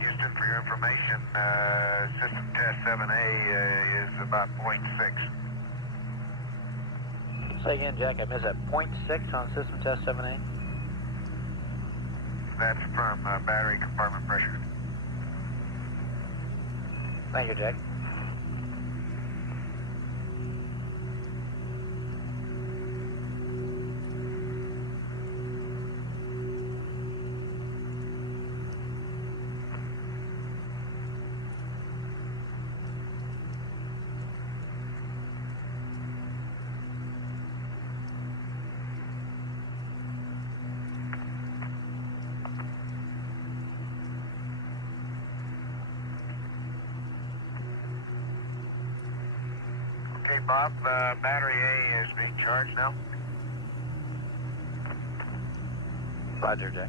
Houston, for your information, system test 7A is about 0.6. Say again, Jack, I missed that. 0.6 on system test 7A? That's from battery compartment pressure. Thank you, Jack. Okay, Bob, battery A is being charged now. Roger, Jack.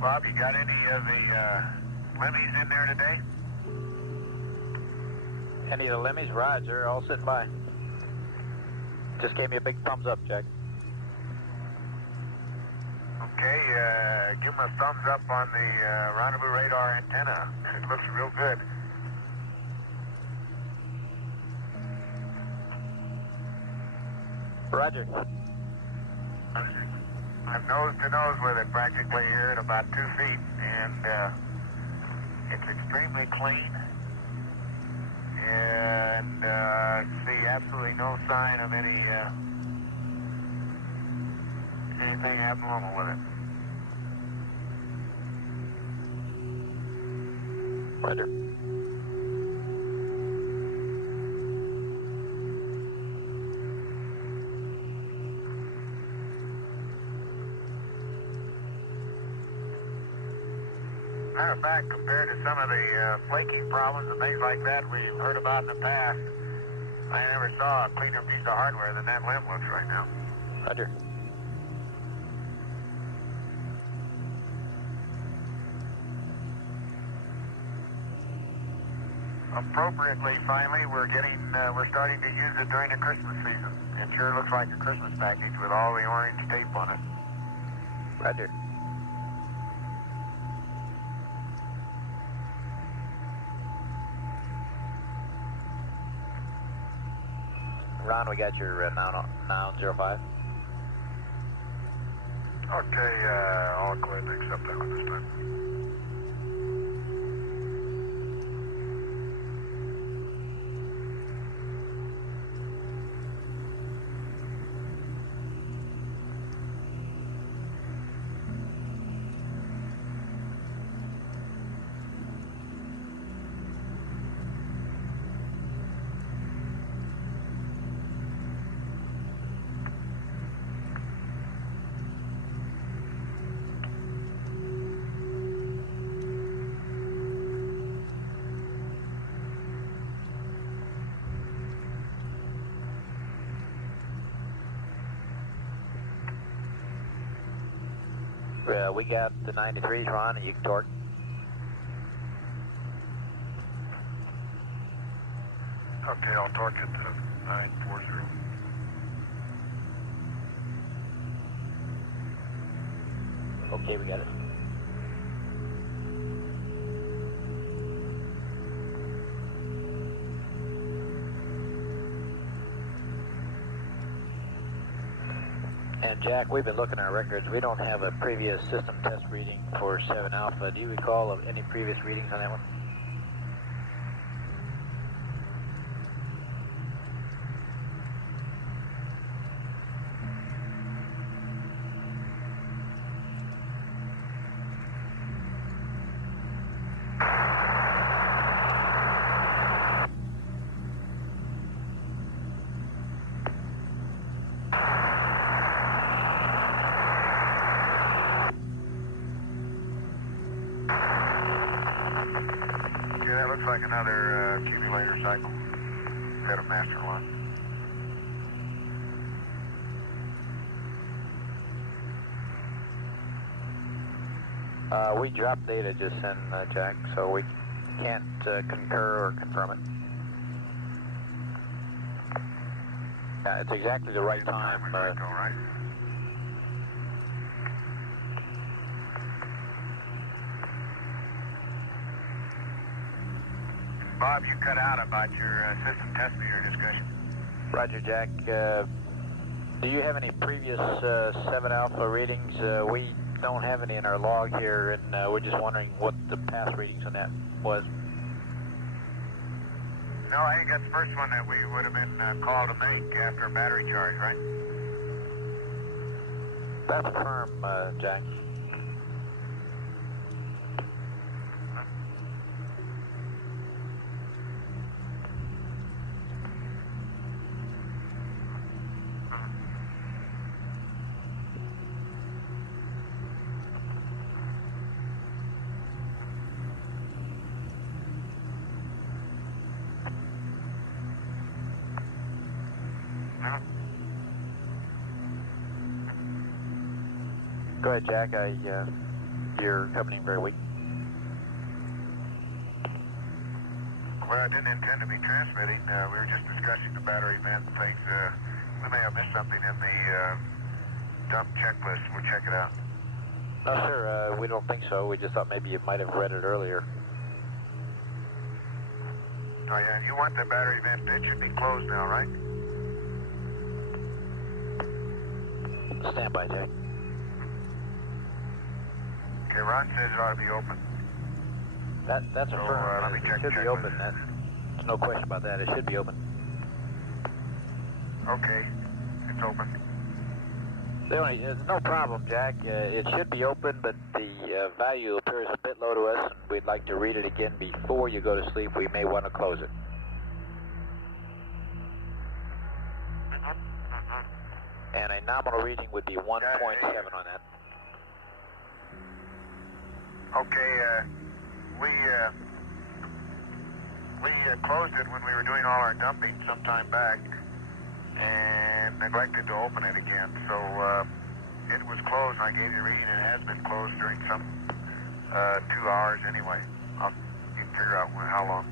Bob, you got any of the Lemmies in there today? Any of the Lemmies? Roger, all sitting by. Just gave me a big thumbs up, Jack. Okay, give them a thumbs up on the rendezvous radar antenna. It looks real good. Roger. I'm nose to nose with it practically here at about 2 feet, and it's extremely clean, and see absolutely no sign of anything abnormal with it. Roger. Matter of fact, compared to some of the flaking problems and things like that we've heard about in the past, I never saw a cleaner piece of hardware than that limb looks right now. Roger. Appropriately, finally, we're starting to use it during the Christmas season. It sure looks like a Christmas package with all the orange tape on it. Roger. Ron, we got your noun 05. Okay, I'll go ahead and accept that one this time. We got the 93s, Ron, and you can torque. Okay, I'll torque it to 940. Okay, we got it. And Jack, we've been looking at our records. We don't have a previous system test reading for 7 Alpha. Do you recall of any previous readings on that one? Yeah, that looks like another accumulator cycle. Head of master one. We dropped data just in, Jack, so we can't concur or confirm it. Yeah, it's exactly the right time. Right? Bob, you cut out about your system test meter discussion. Roger, Jack. Do you have any previous 7 Alpha readings? We don't have any in our log here, and we're just wondering what the past readings on that was. No, I think that's the first one that we would have been called to make after a battery charge, right? That's firm, Jack. No. Go ahead, Jack. you're coming in very weak. Well, I didn't intend to be transmitting. We were just discussing the battery vent and things. We may have missed something in the dump checklist. We'll check it out. No, sir, we don't think so. We just thought maybe you might have read it earlier. Oh, yeah, you want the battery vent. It should be closed now, right? Stand by, Jack. Okay, Ron says it ought to be open. That's So, affirmed. let me check It should the be open. There's no question about that. It should be open. Okay, it's open. No problem, Jack. It should be open, but the value appears a bit low to us, and we'd like to read it again before you go to sleep. We may want to close it. And a nominal reading would be 1.7 on that. Okay, we closed it when we were doing all our dumping some time back and neglected to open it again. So it was closed, and I gave you a reading, and it has been closed during some 2 hours anyway. I'll figure out how long.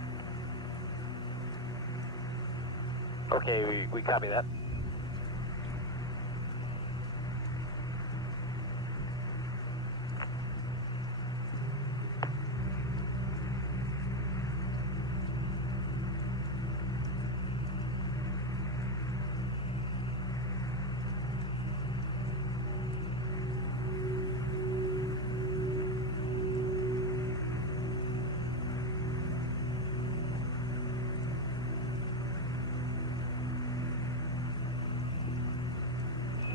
Okay, we copy that.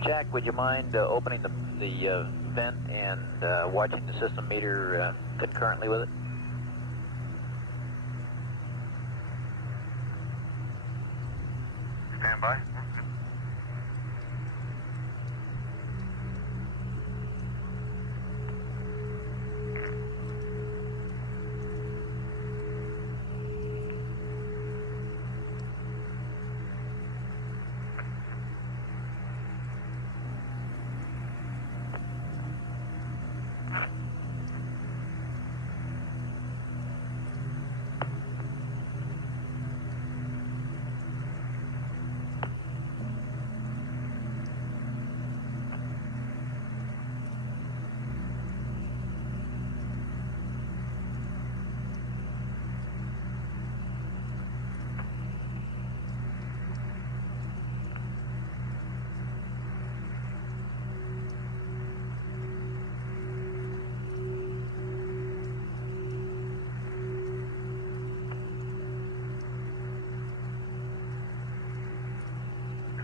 Jack, would you mind opening the vent and watching the system meter concurrently with it? Stand by.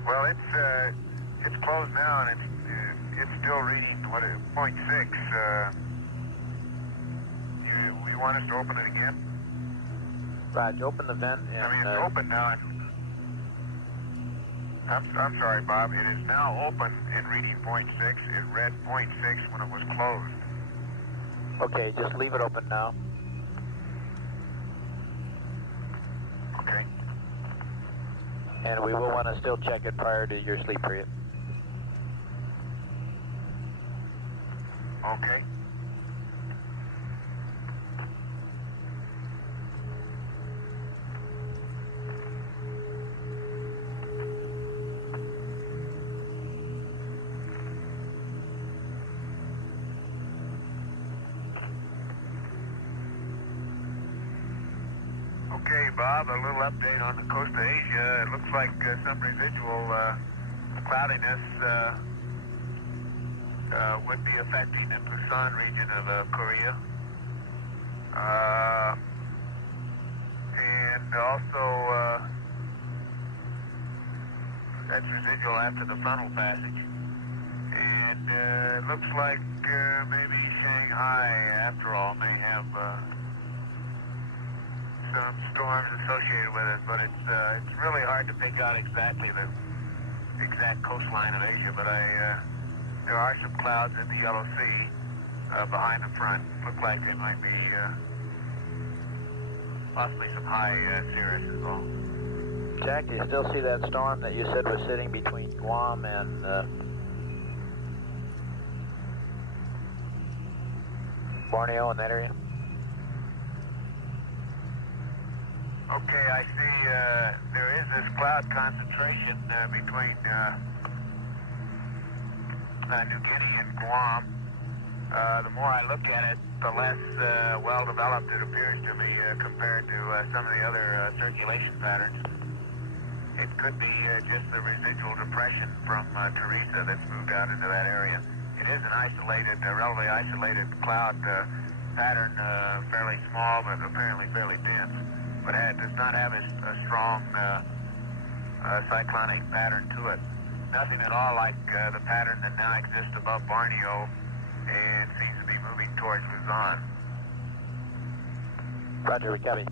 Well, it's closed now, and it's still reading 0.6. You want us to open it again? Right, open the vent and... I mean, it's open now. I'm sorry, Bob. It is now open and reading 0.6. It read 0.6 when it was closed. Okay, just leave it open now. Okay. And we will want to still check it prior to your sleep period. Okay. Okay, Bob, a little update on the coast of Asia. It looks like some residual cloudiness would be affecting the Busan region of Korea. And also, that's residual after the frontal passage. And it looks like maybe Shanghai, after all, may have some storms associated with it, but it's really hard to pick out exactly the exact coastline of Asia. But there are some clouds in the Yellow Sea behind the front. Look like they might be possibly some high cirrus as well. Jack, do you still see that storm that you said was sitting between Guam and... Borneo in that area? Okay, I see there is this cloud concentration between New Guinea and Guam. The more I look at it, the less well-developed it appears to me compared to some of the other circulation patterns. It could be just the residual depression from Teresa that's moved out into that area. It is an isolated, relatively isolated cloud pattern, fairly small but apparently fairly dense, but it does not have a strong cyclonic pattern to it. Nothing at all like the pattern that now exists above Borneo and seems to be moving towards Luzon. Roger, we copy.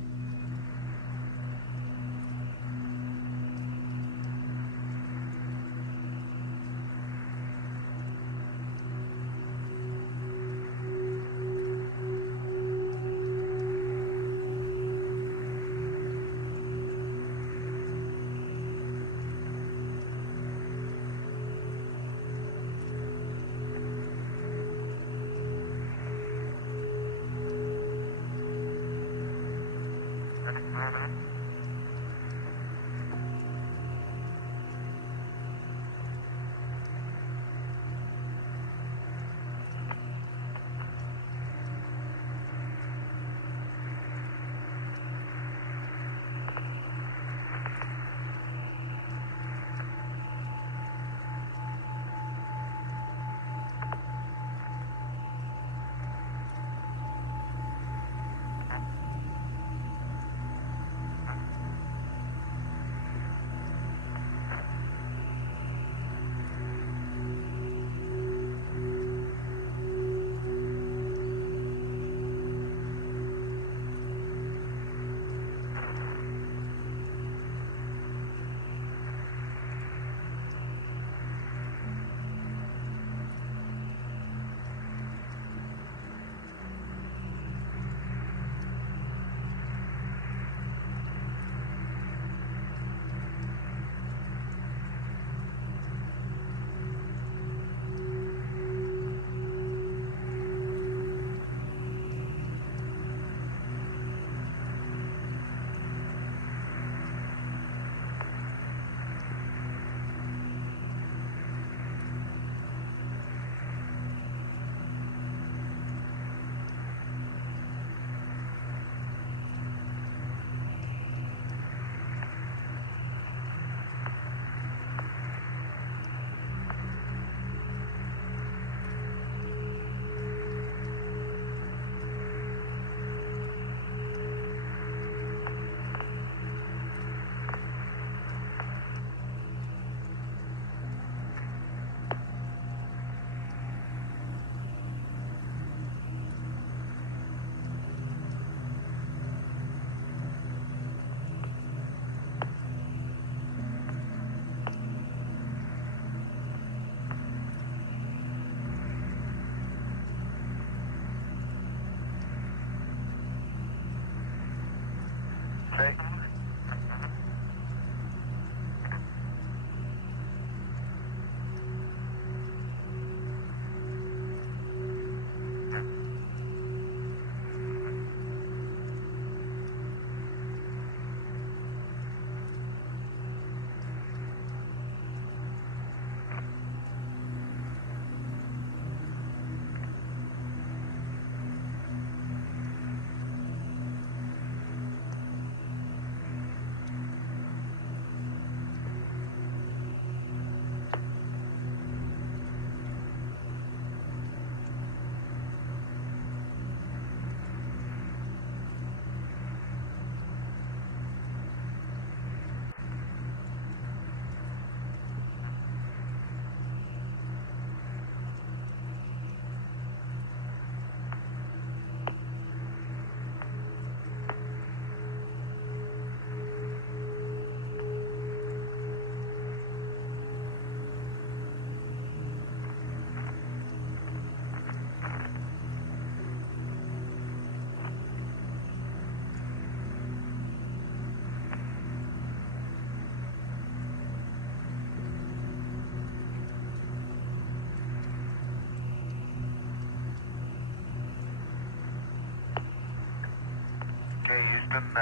Houston,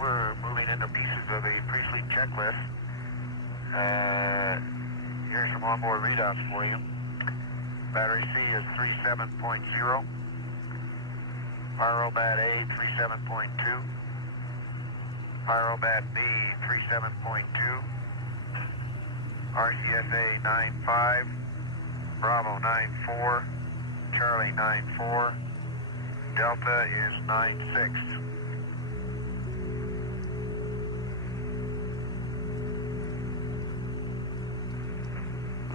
we're moving into pieces of the pre-sleep checklist. Here's some onboard readouts for you. Battery C is 37.0. Pyrobat A 37.2. Pyrobat B 37.2. RCSA 95. Bravo 94. Charlie 94. Delta is 96.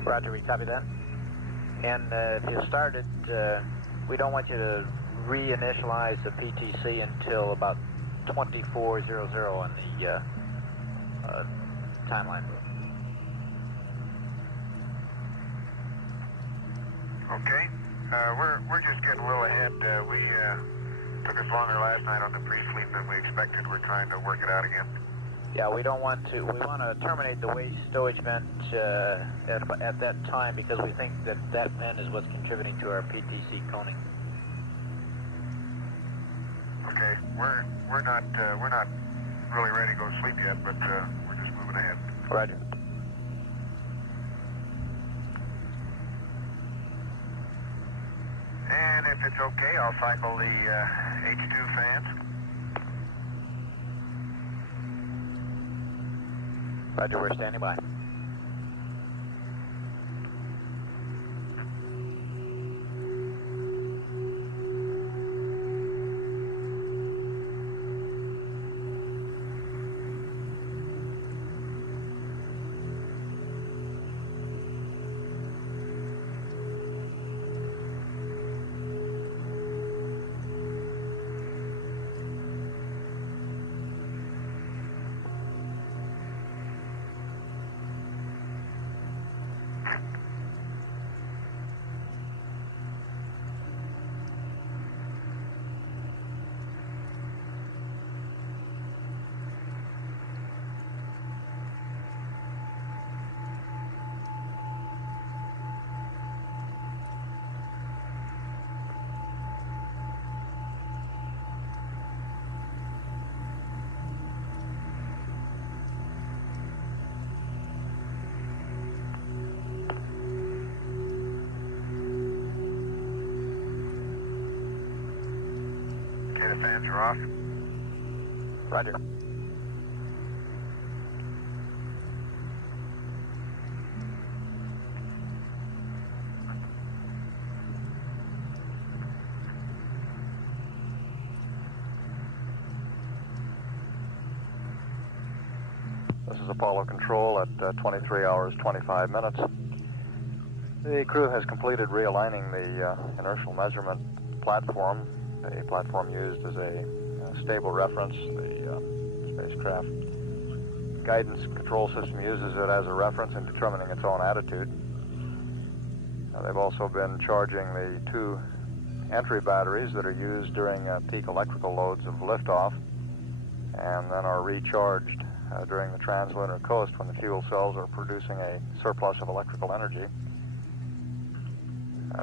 Roger, we copy that. And if you started, we don't want you to reinitialize the PTC until about 2400 on the timeline. Okay. We're just getting a little ahead. We took us longer last night on the pre-sleep than we expected. We're trying to work it out again. Yeah, we don't want to. We want to terminate the waste stowage vent at that time because we think that that vent is what's contributing to our PTC coning. Okay, we're not really ready to go to sleep yet, but we're just moving ahead. Roger. And if it's okay, I'll cycle the H2 fans. Roger, we're standing by. Fans are off. Roger. This is Apollo Control at 23 hours 25 minutes. The crew has completed realigning the inertial measurement platform, a platform used as a stable reference. The spacecraft guidance control system uses it as a reference in determining its own attitude. They've also been charging the two entry batteries that are used during peak electrical loads of liftoff, and then are recharged during the translunar coast when the fuel cells are producing a surplus of electrical energy.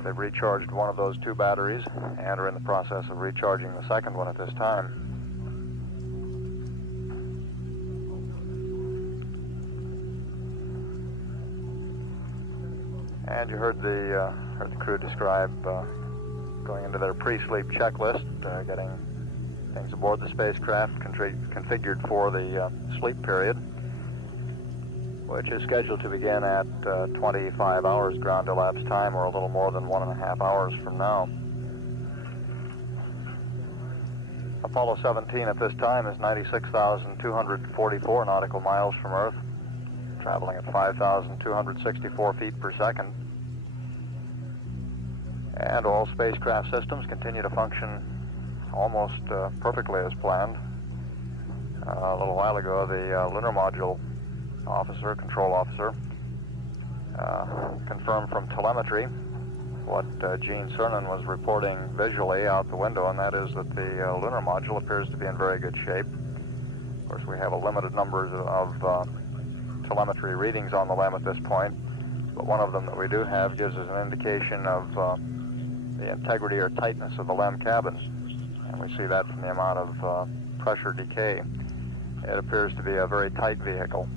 They've recharged one of those two batteries and are in the process of recharging the second one at this time. And you heard the crew describe going into their pre-sleep checklist, getting things aboard the spacecraft configured for the sleep period, which is scheduled to begin at 25 hours ground elapsed time, or a little more than 1.5 hours from now. Apollo 17 at this time is 96,244 nautical miles from Earth, traveling at 5,264 feet per second. And all spacecraft systems continue to function almost perfectly as planned. A little while ago, the lunar module control officer, confirmed from telemetry what Gene Cernan was reporting visually out the window, and that is that the lunar module appears to be in very good shape. Of course, we have a limited number of telemetry readings on the LEM at this point, but one of them that we do have gives us an indication of the integrity or tightness of the LEM cabins, and we see that from the amount of pressure decay. It appears to be a very tight vehicle.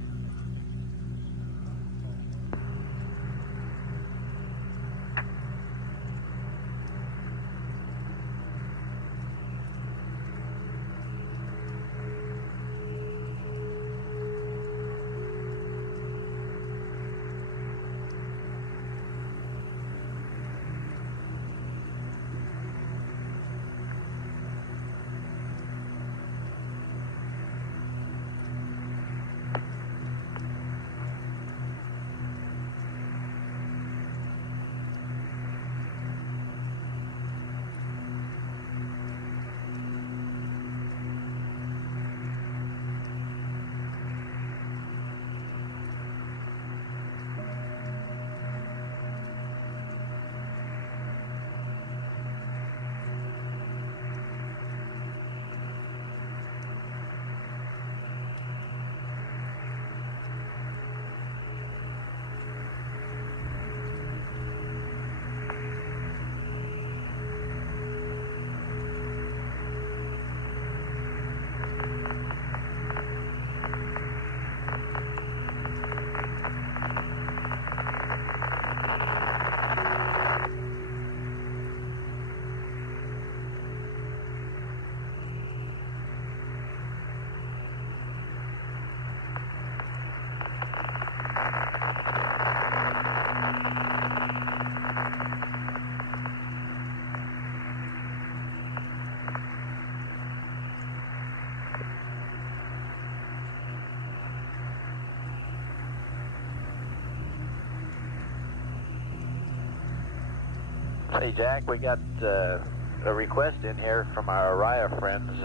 Hey, Jack, we got a request in here from our Araya friends.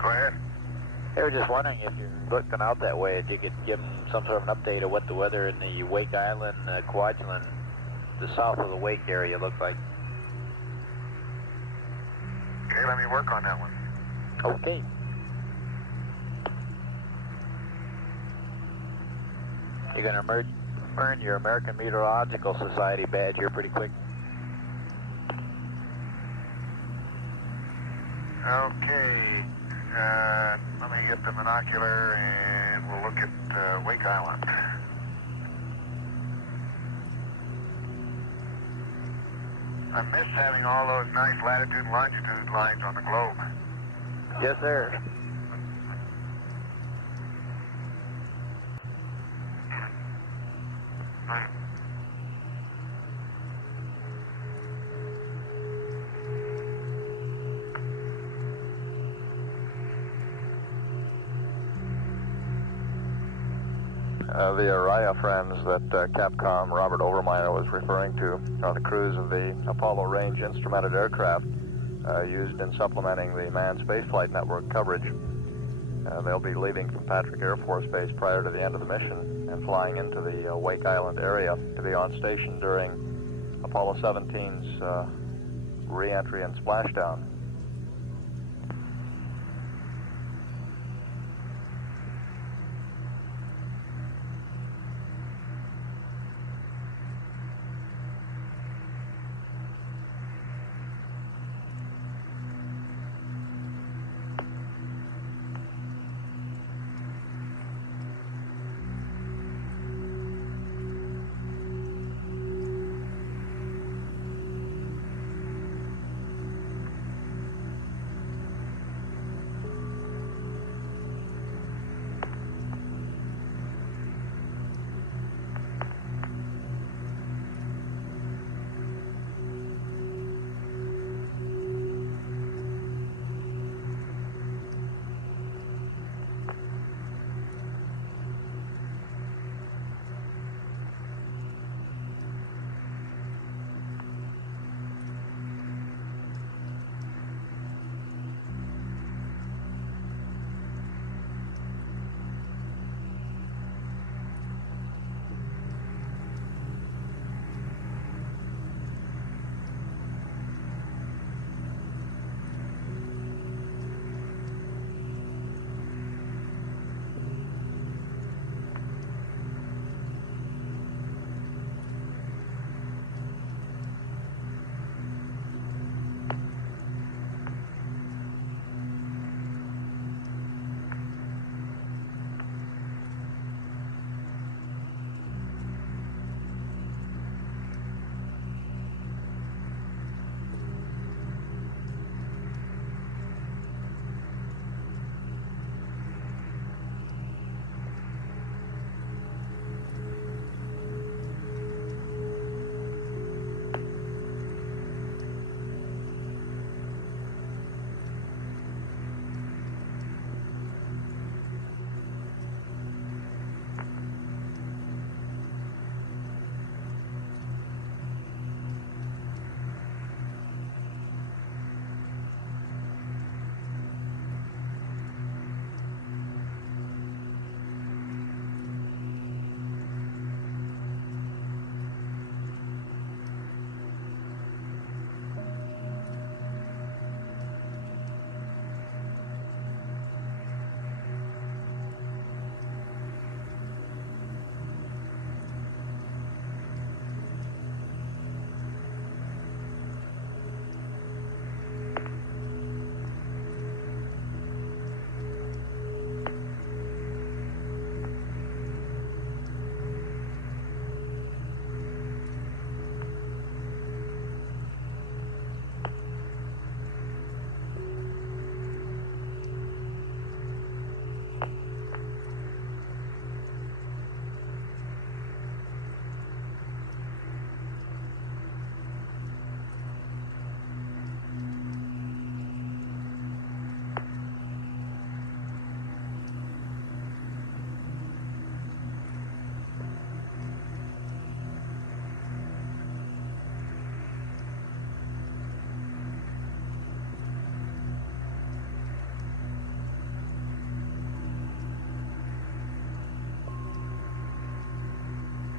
Go ahead. They were just wondering if you're looking out that way, if you could give them some sort of an update of what the weather in the Wake Island, Kwajalein, the south of the Wake area looks like. Okay, let me work on that one. Okay. You're going to earn your American Meteorological Society badge here pretty quick. Okay. Let me get the binocular and we'll look at Wake Island. I miss having all those nice latitude and longitude lines on the globe. Yes, sir. The Araya friends that Capcom Robert Overmyer was referring to are the crews of the Apollo range instrumented aircraft used in supplementing the manned spaceflight network coverage. They'll be leaving from Patrick Air Force Base prior to the end of the mission and flying into the Wake Island area to be on station during Apollo 17's re-entry and splashdown.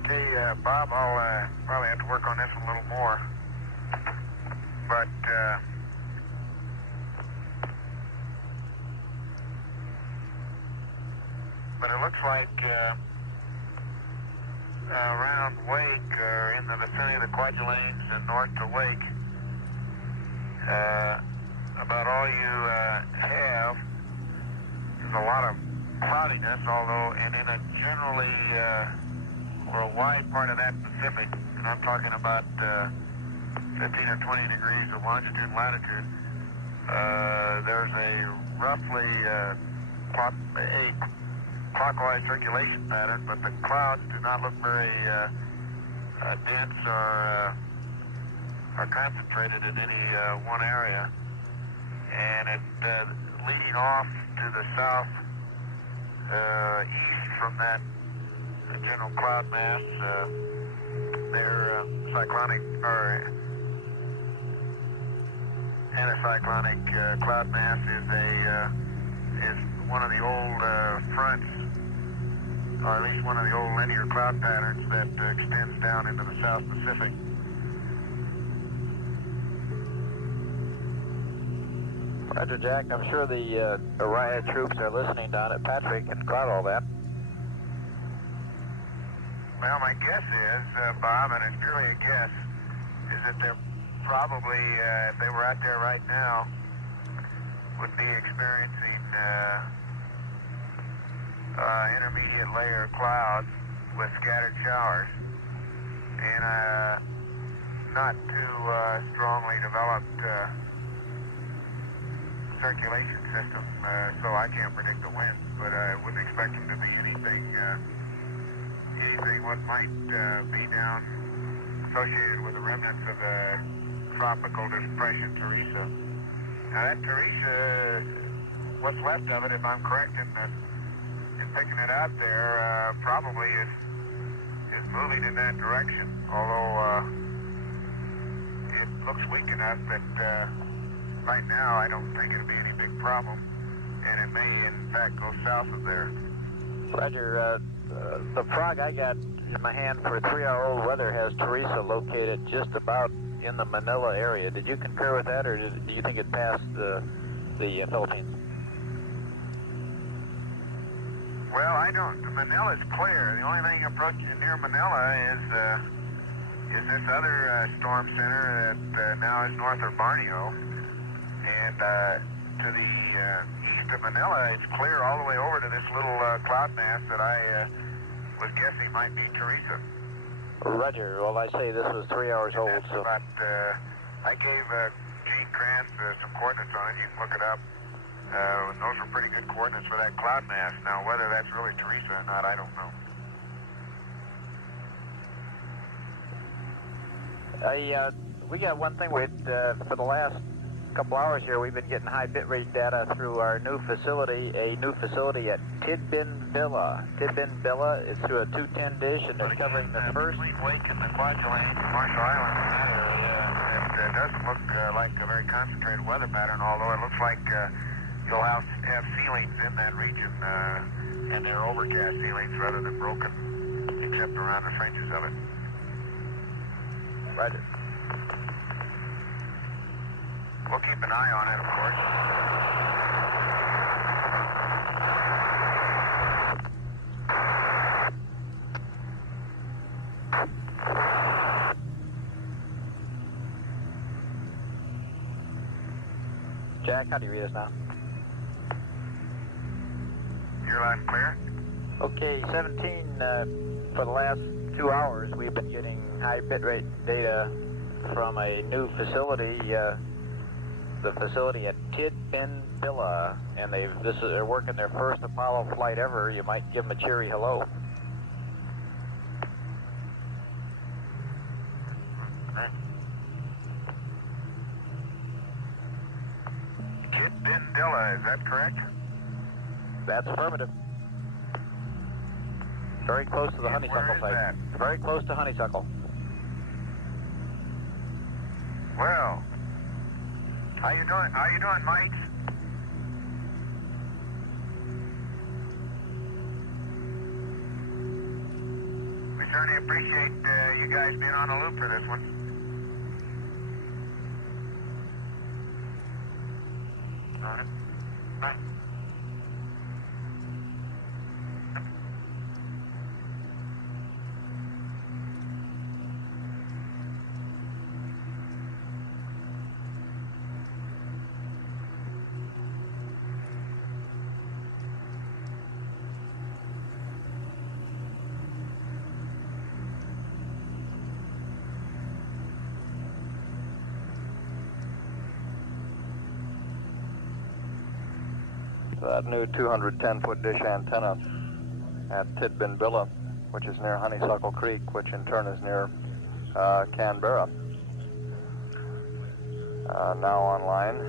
Okay, Bob, I'll probably have to work on this one a little more. But it looks like around Wake, or in the vicinity of the Kwajaleins and north to Wake, about all you have is a lot of cloudiness, although, and in a generally, or a wide part of that Pacific, and I'm talking about 15 or 20 degrees of longitude and latitude, there's a roughly a clockwise circulation pattern, but the clouds do not look very dense or concentrated in any one area. And it leading off to the south east from that general cloud mass, their cyclonic or anticyclonic cloud mass is one of the old fronts, or at least one of the old linear cloud patterns that extends down into the South Pacific. Roger, Jack. I'm sure the Orion troops are listening down at Patrick and cloud all that. Well, my guess is, Bob, and it's purely a guess, is that they're probably, if they were out there right now, would be experiencing intermediate layer clouds with scattered showers and not too strongly developed circulation system, so I can't predict the winds, but I wouldn't expect them to be anything what might be down associated with the remnants of the tropical depression Teresa. Now that Teresa, what's left of it, if I'm correct in picking it out there, probably is moving in that direction, although it looks weak enough that right now I don't think it'll be any big problem, and it may in fact go south of there. Roger, the frog I got in my hand for 3-hour-old weather has Teresa located just about in the Manila area. Did you concur with that, or do you think it passed the Philippines? Well, I don't. Manila's clear. The only thing approaching near Manila is this other storm center that now is north of Borneo, and to the east of Manila, it's clear all the way over to this little cloud mass that I was guessing might be Teresa. Roger. Well, I say this was 3 hours old, so... About, I gave Gene Kranz some coordinates on it. You can look it up. Those were pretty good coordinates for that cloud mass. Now, whether that's really Teresa or not, I don't know. We got one thing for the last couple hours here, we've been getting high bitrate data through our new facility, at Tidbin Villa. Tidbin Villa is through a 210 dish, and they're covering the first... Between Wake and the Kwajalein, Marshall Islands, in that area, it doesn't look like a very concentrated weather pattern, although it looks like you'll have ceilings in that region, and they're overcast ceilings rather than broken, except around the fringes of it. Roger. We'll keep an eye on it, of course. Jack, how do you read us now? You're loud and clear? Okay, 17, for the last 2 hours, we've been getting high bitrate data from a new facility, the facility at Tidbin Villa, and they're working their first Apollo flight ever. You might give them a cheery hello. Tidbin Villa, is that correct? That's affirmative. Very close to the honeysuckle site. That? Very close to honeysuckle. Well, how you doing, Mike? We certainly appreciate you guys being on the loop for this one. All right. Bye. That new 210-foot dish antenna at Tidbinbilla, which is near Honeysuckle Creek, which in turn is near Canberra, now online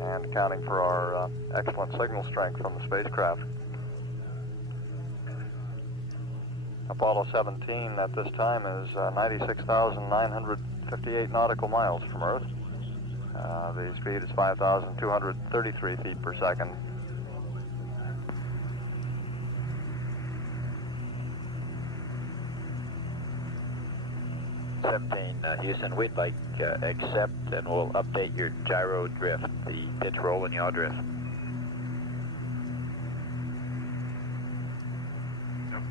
and accounting for our excellent signal strength from the spacecraft. Apollo 17 at this time is 96,958 nautical miles from Earth. The speed is 5,233 feet per second. Houston, we'd like accept and we'll update your gyro drift, the pitch, roll, and yaw drift.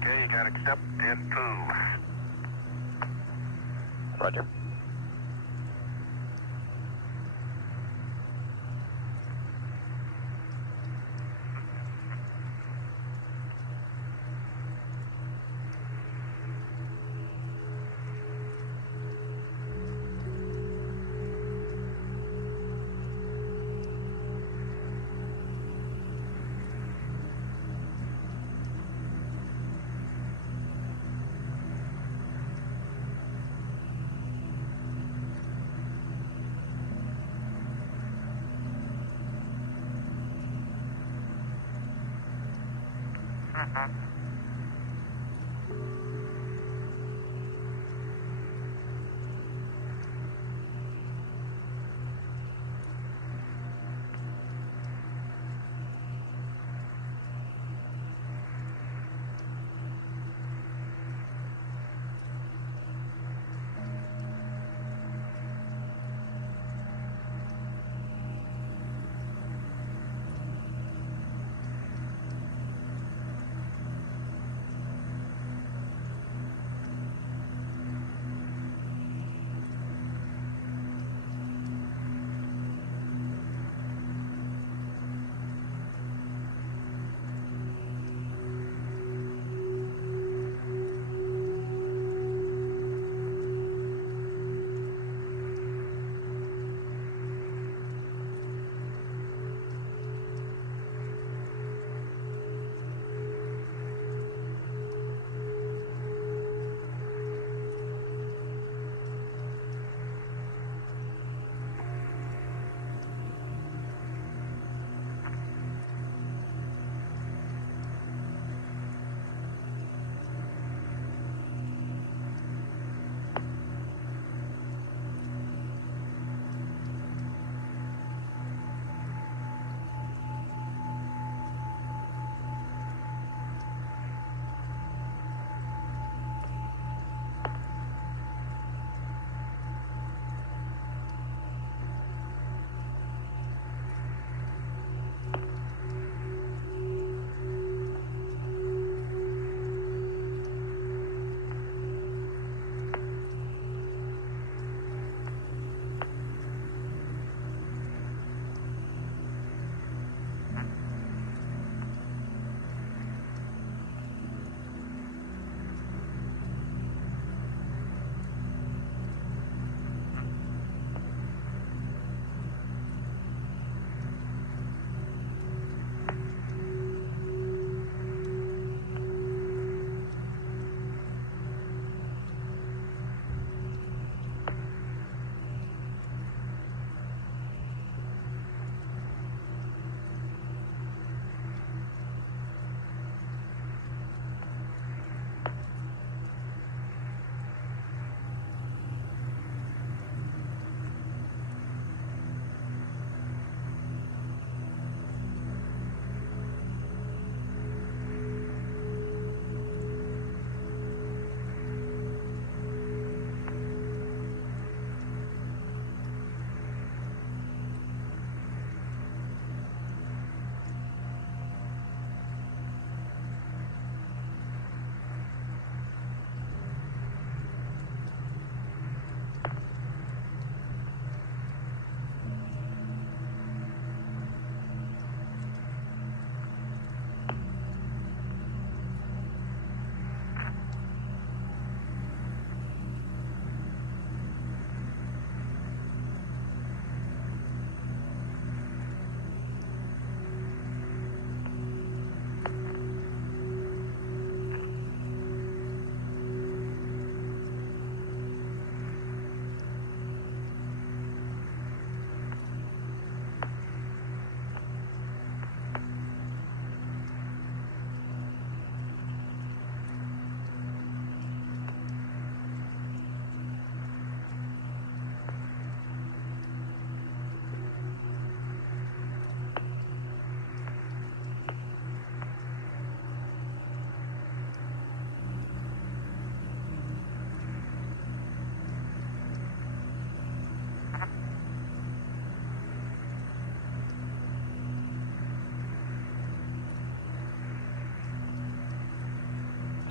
Okay, you got accept and poo. Roger.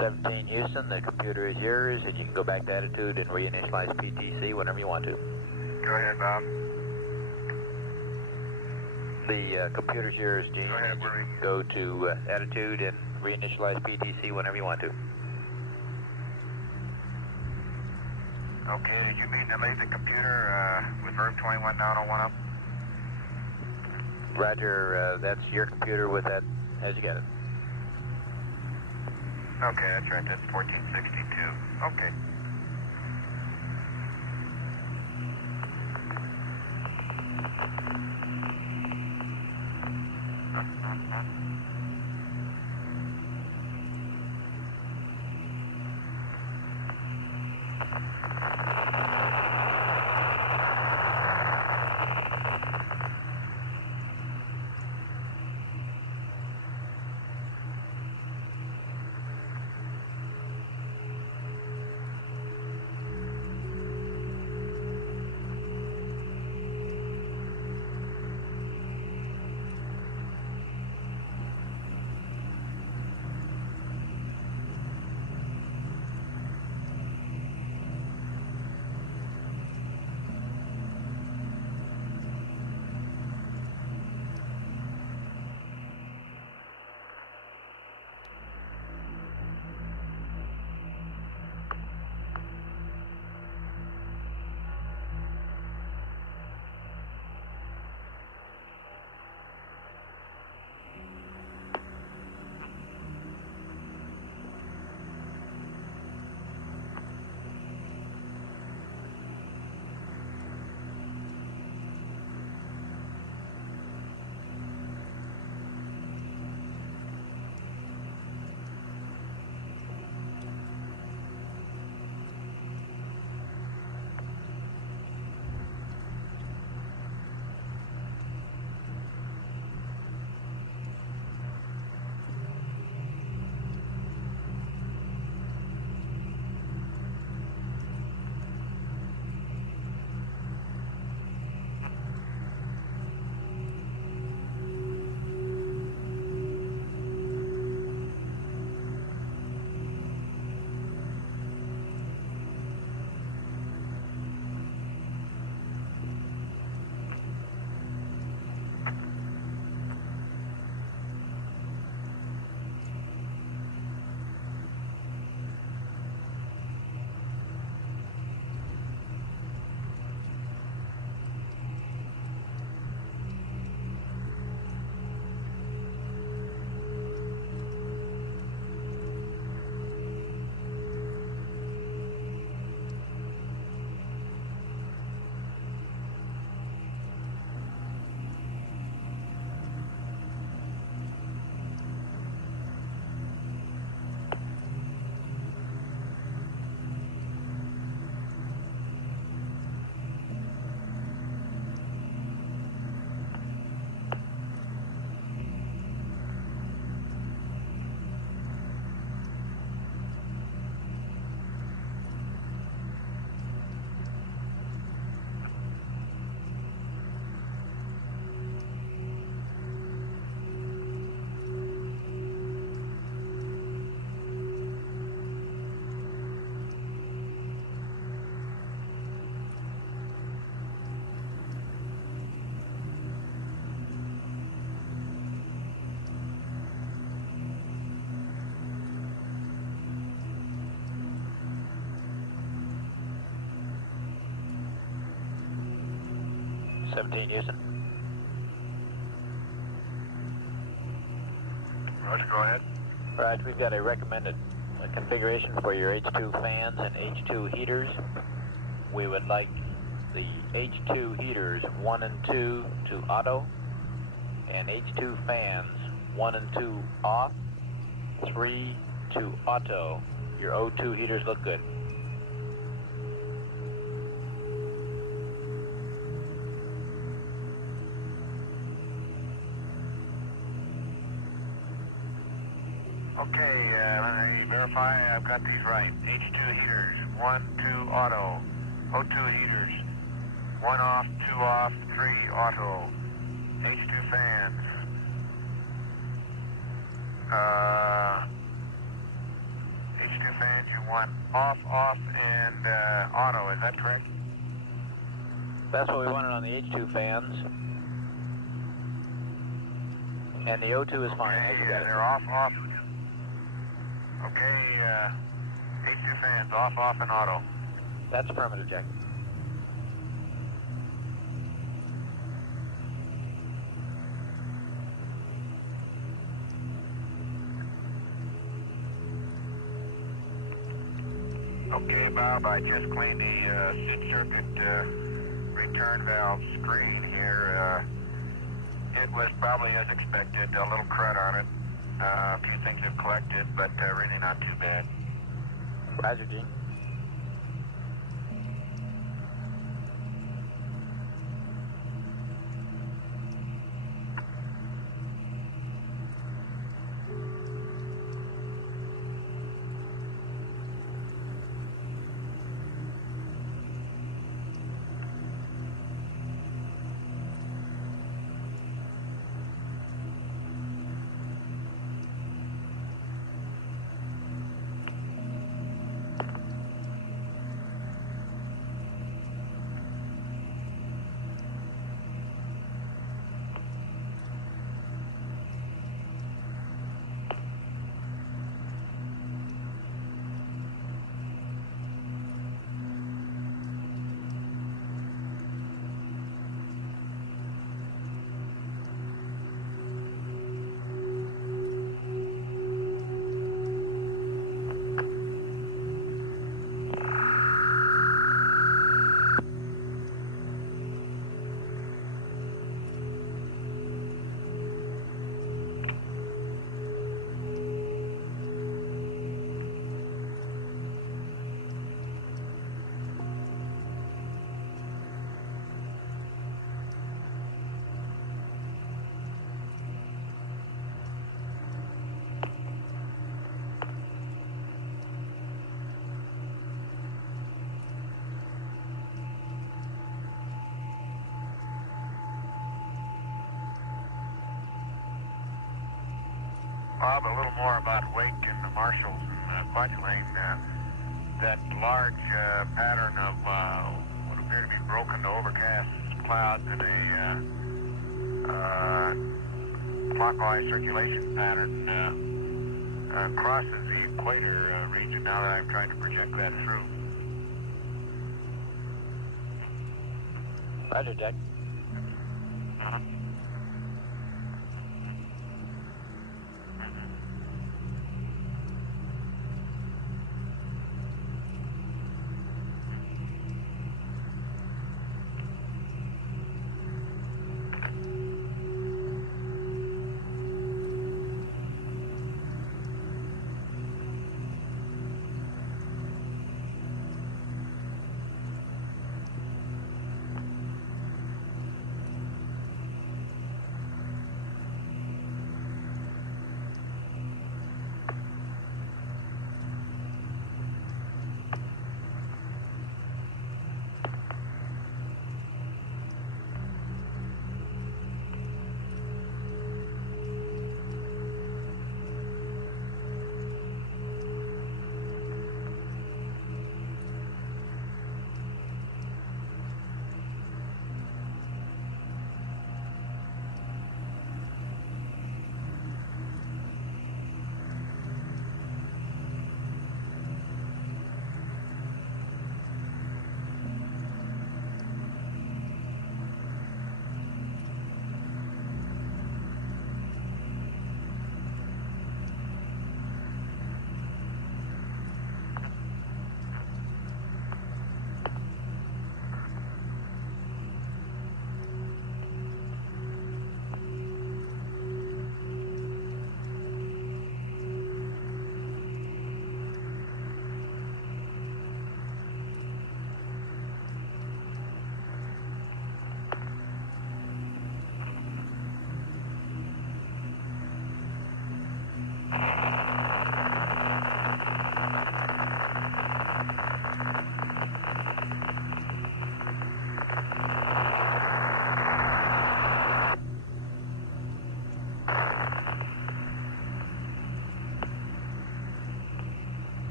17 Houston, the computer is yours, and you can go back to attitude and reinitialize PTC whenever you want to. Go ahead, Bob. The computer's yours, Gene. Go ahead, You Marie. can go to attitude and reinitialize PTC whenever you want to. Okay, did you mean to leave the computer with verb 21 down on 1 up? Roger, that's your computer with that as you got it. Okay, that's right. That's 1462. Okay. Seventeen Houston. Roger, go ahead. Right, we've got a recommended configuration for your H2 fans and H2 heaters. We would like the H2 heaters 1 and 2 to auto, and H2 fans 1 and 2 off, 3 to auto. Your O2 heaters look good. Okay, let me verify I've got these right. H2 heaters, 1, 2 auto. O2 heaters, 1 off, 2 off, 3 auto. H2 fans. H2 fans, you want off, and auto, is that correct? That's what we wanted on the H2 fans. And the O2 is fine. Okay, they're off. Okay, H2 fans, off, and auto. That's affirmative, Jack. Okay, Bob, I just cleaned the SID circuit return valve screen here. It was probably as expected, a little crud on it. A few things have collected, but really not too bad. Roger, Gene. Bob, a little more about Wake and the Marshalls and Fudge Lane. That large pattern of what appear to be broken to overcast clouds in a clockwise circulation pattern crosses the equator region now that I'm trying to project that through. Roger, Jack.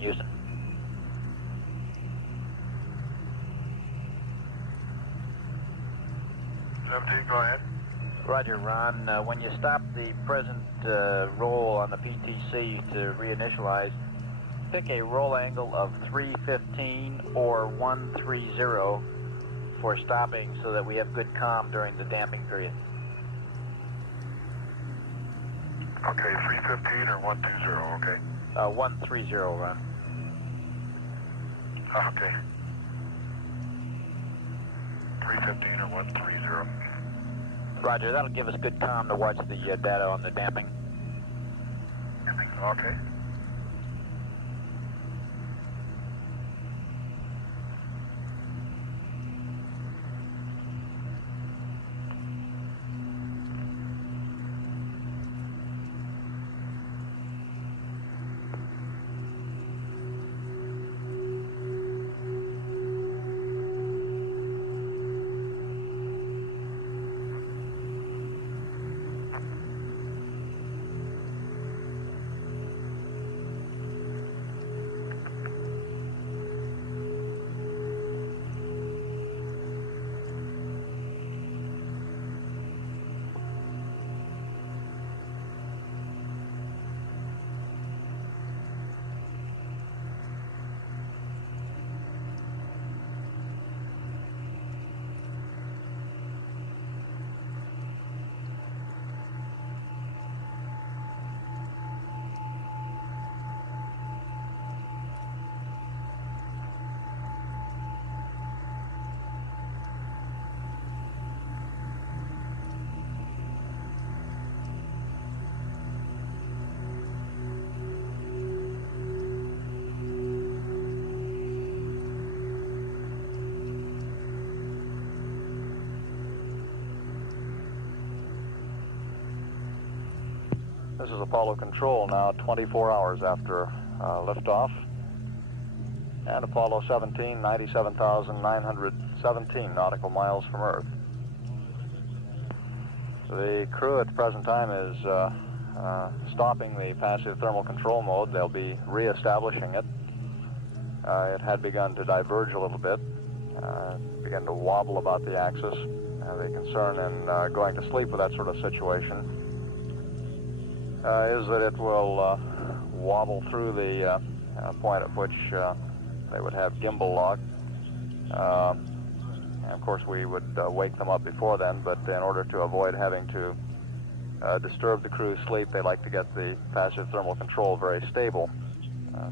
Houston. Go ahead. Roger, Ron. When you stop the present roll on the PTC to reinitialize, pick a roll angle of 315 or 130 for stopping so that we have good comm during the damping period. Okay, 315 or 120, okay. 130, Ron. Okay. 315 or 130. Roger, that'll give us good comm to watch the data on the damping. Okay. This is Apollo Control now 24 hours after liftoff. And Apollo 17, 97,917 nautical miles from Earth. The crew at the present time is stopping the passive thermal control mode. They'll be re-establishing it. It had begun to diverge a little bit, began to wobble about the axis. The concern in going to sleep with that sort of situation is that it will wobble through the point at which they would have gimbal lock. And of course we would wake them up before then, but in order to avoid having to disturb the crew's sleep, they like to get the passive thermal control very stable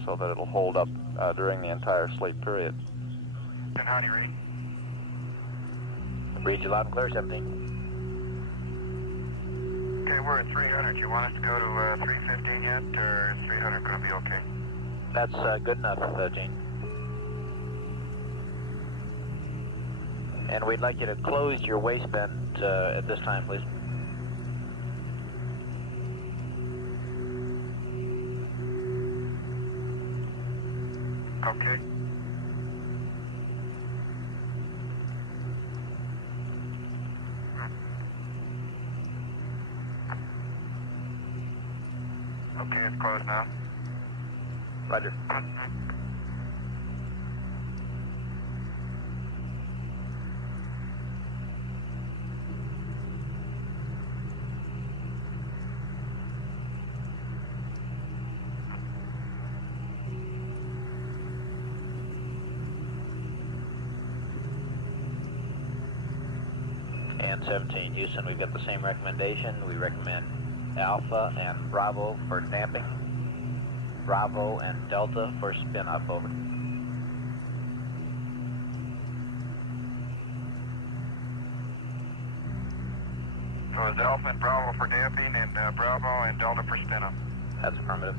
so that it'll hold up during the entire sleep period. And how do you read? Read you loud and clear, 17. Okay, we're at 300. You want us to go to 315 yet, or is 300 going to be okay? That's good enough, Gene. And we'd like you to close your waistband at this time, please. Okay. Okay, it's closed now. Roger. 17 Houston, we've got the same recommendation. We recommend Alpha and Bravo for damping, Bravo and Delta for spin up, over. So it's Alpha and Bravo for damping and Bravo and Delta for spin up. That's affirmative.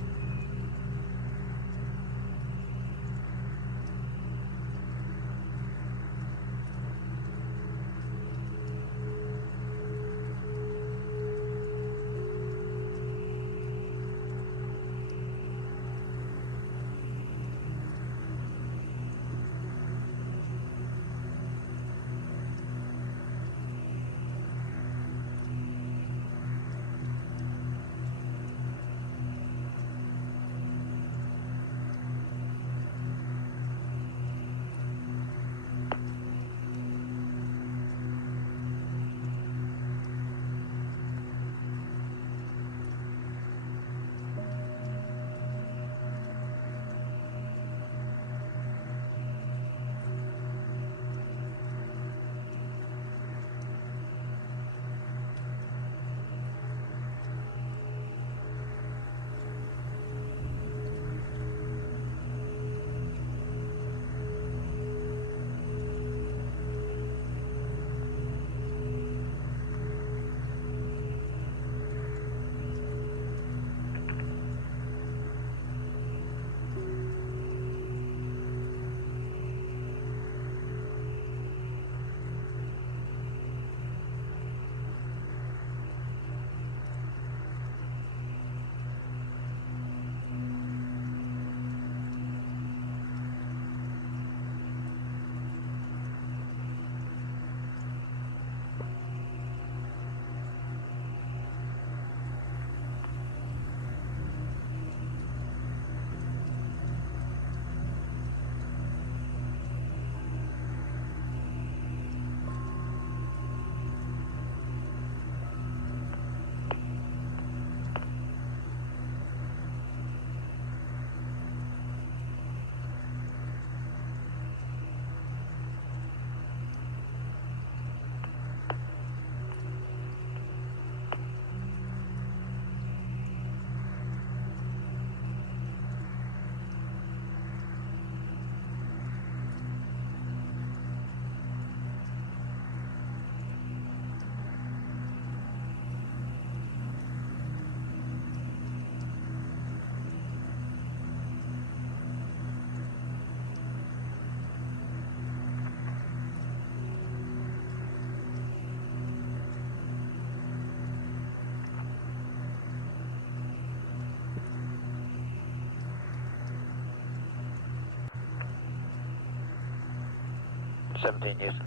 Houston.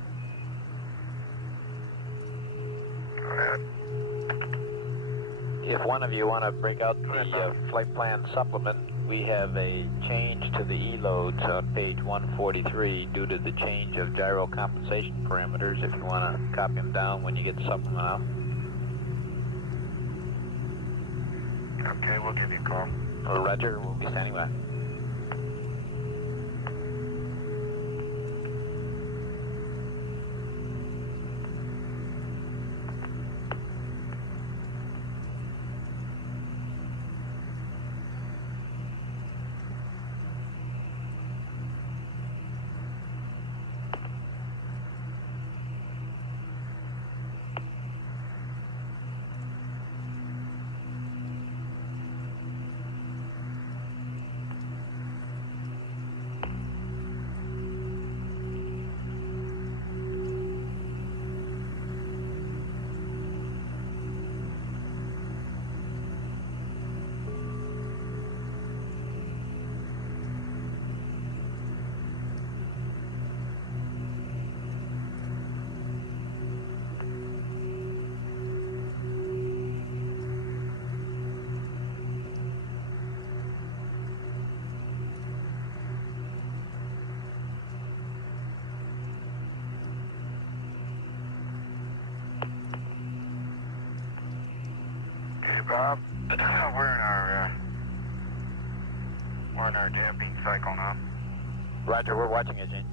Go ahead. If one of you want to break out the flight plan supplement, we have a change to the E-loads on page 143 due to the change of gyro compensation parameters. If you want to copy them down when you get the supplement out. Okay, we'll give you a call. Roger, we'll be standing by. Bob, we're in our damping cycle now. Roger, we're watching it, Gene.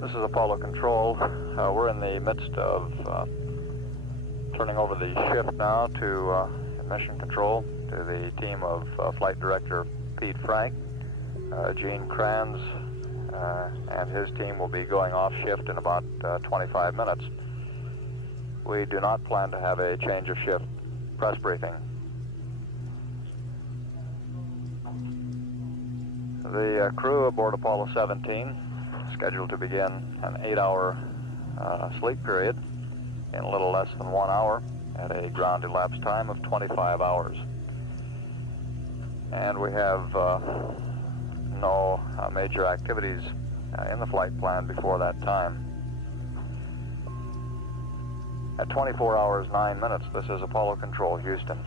This is Apollo Control. We're in the midst of turning over the shift now to Mission Control, to the team of Flight Director Pete Frank. Gene Kranz and his team will be going off shift in about 25 minutes. We do not plan to have a change of shift press briefing. The crew aboard Apollo 17 scheduled to begin an 8-hour sleep period in a little less than 1 hour at a ground elapsed time of 25 hours. And we have no major activities in the flight plan before that time. At 24 hours, 9 minutes, this is Apollo Control, Houston.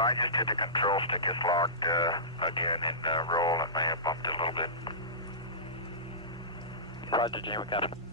I just hit the control stick. It's locked again in roll. It may have bumped a little bit. Roger, Gene, we got it.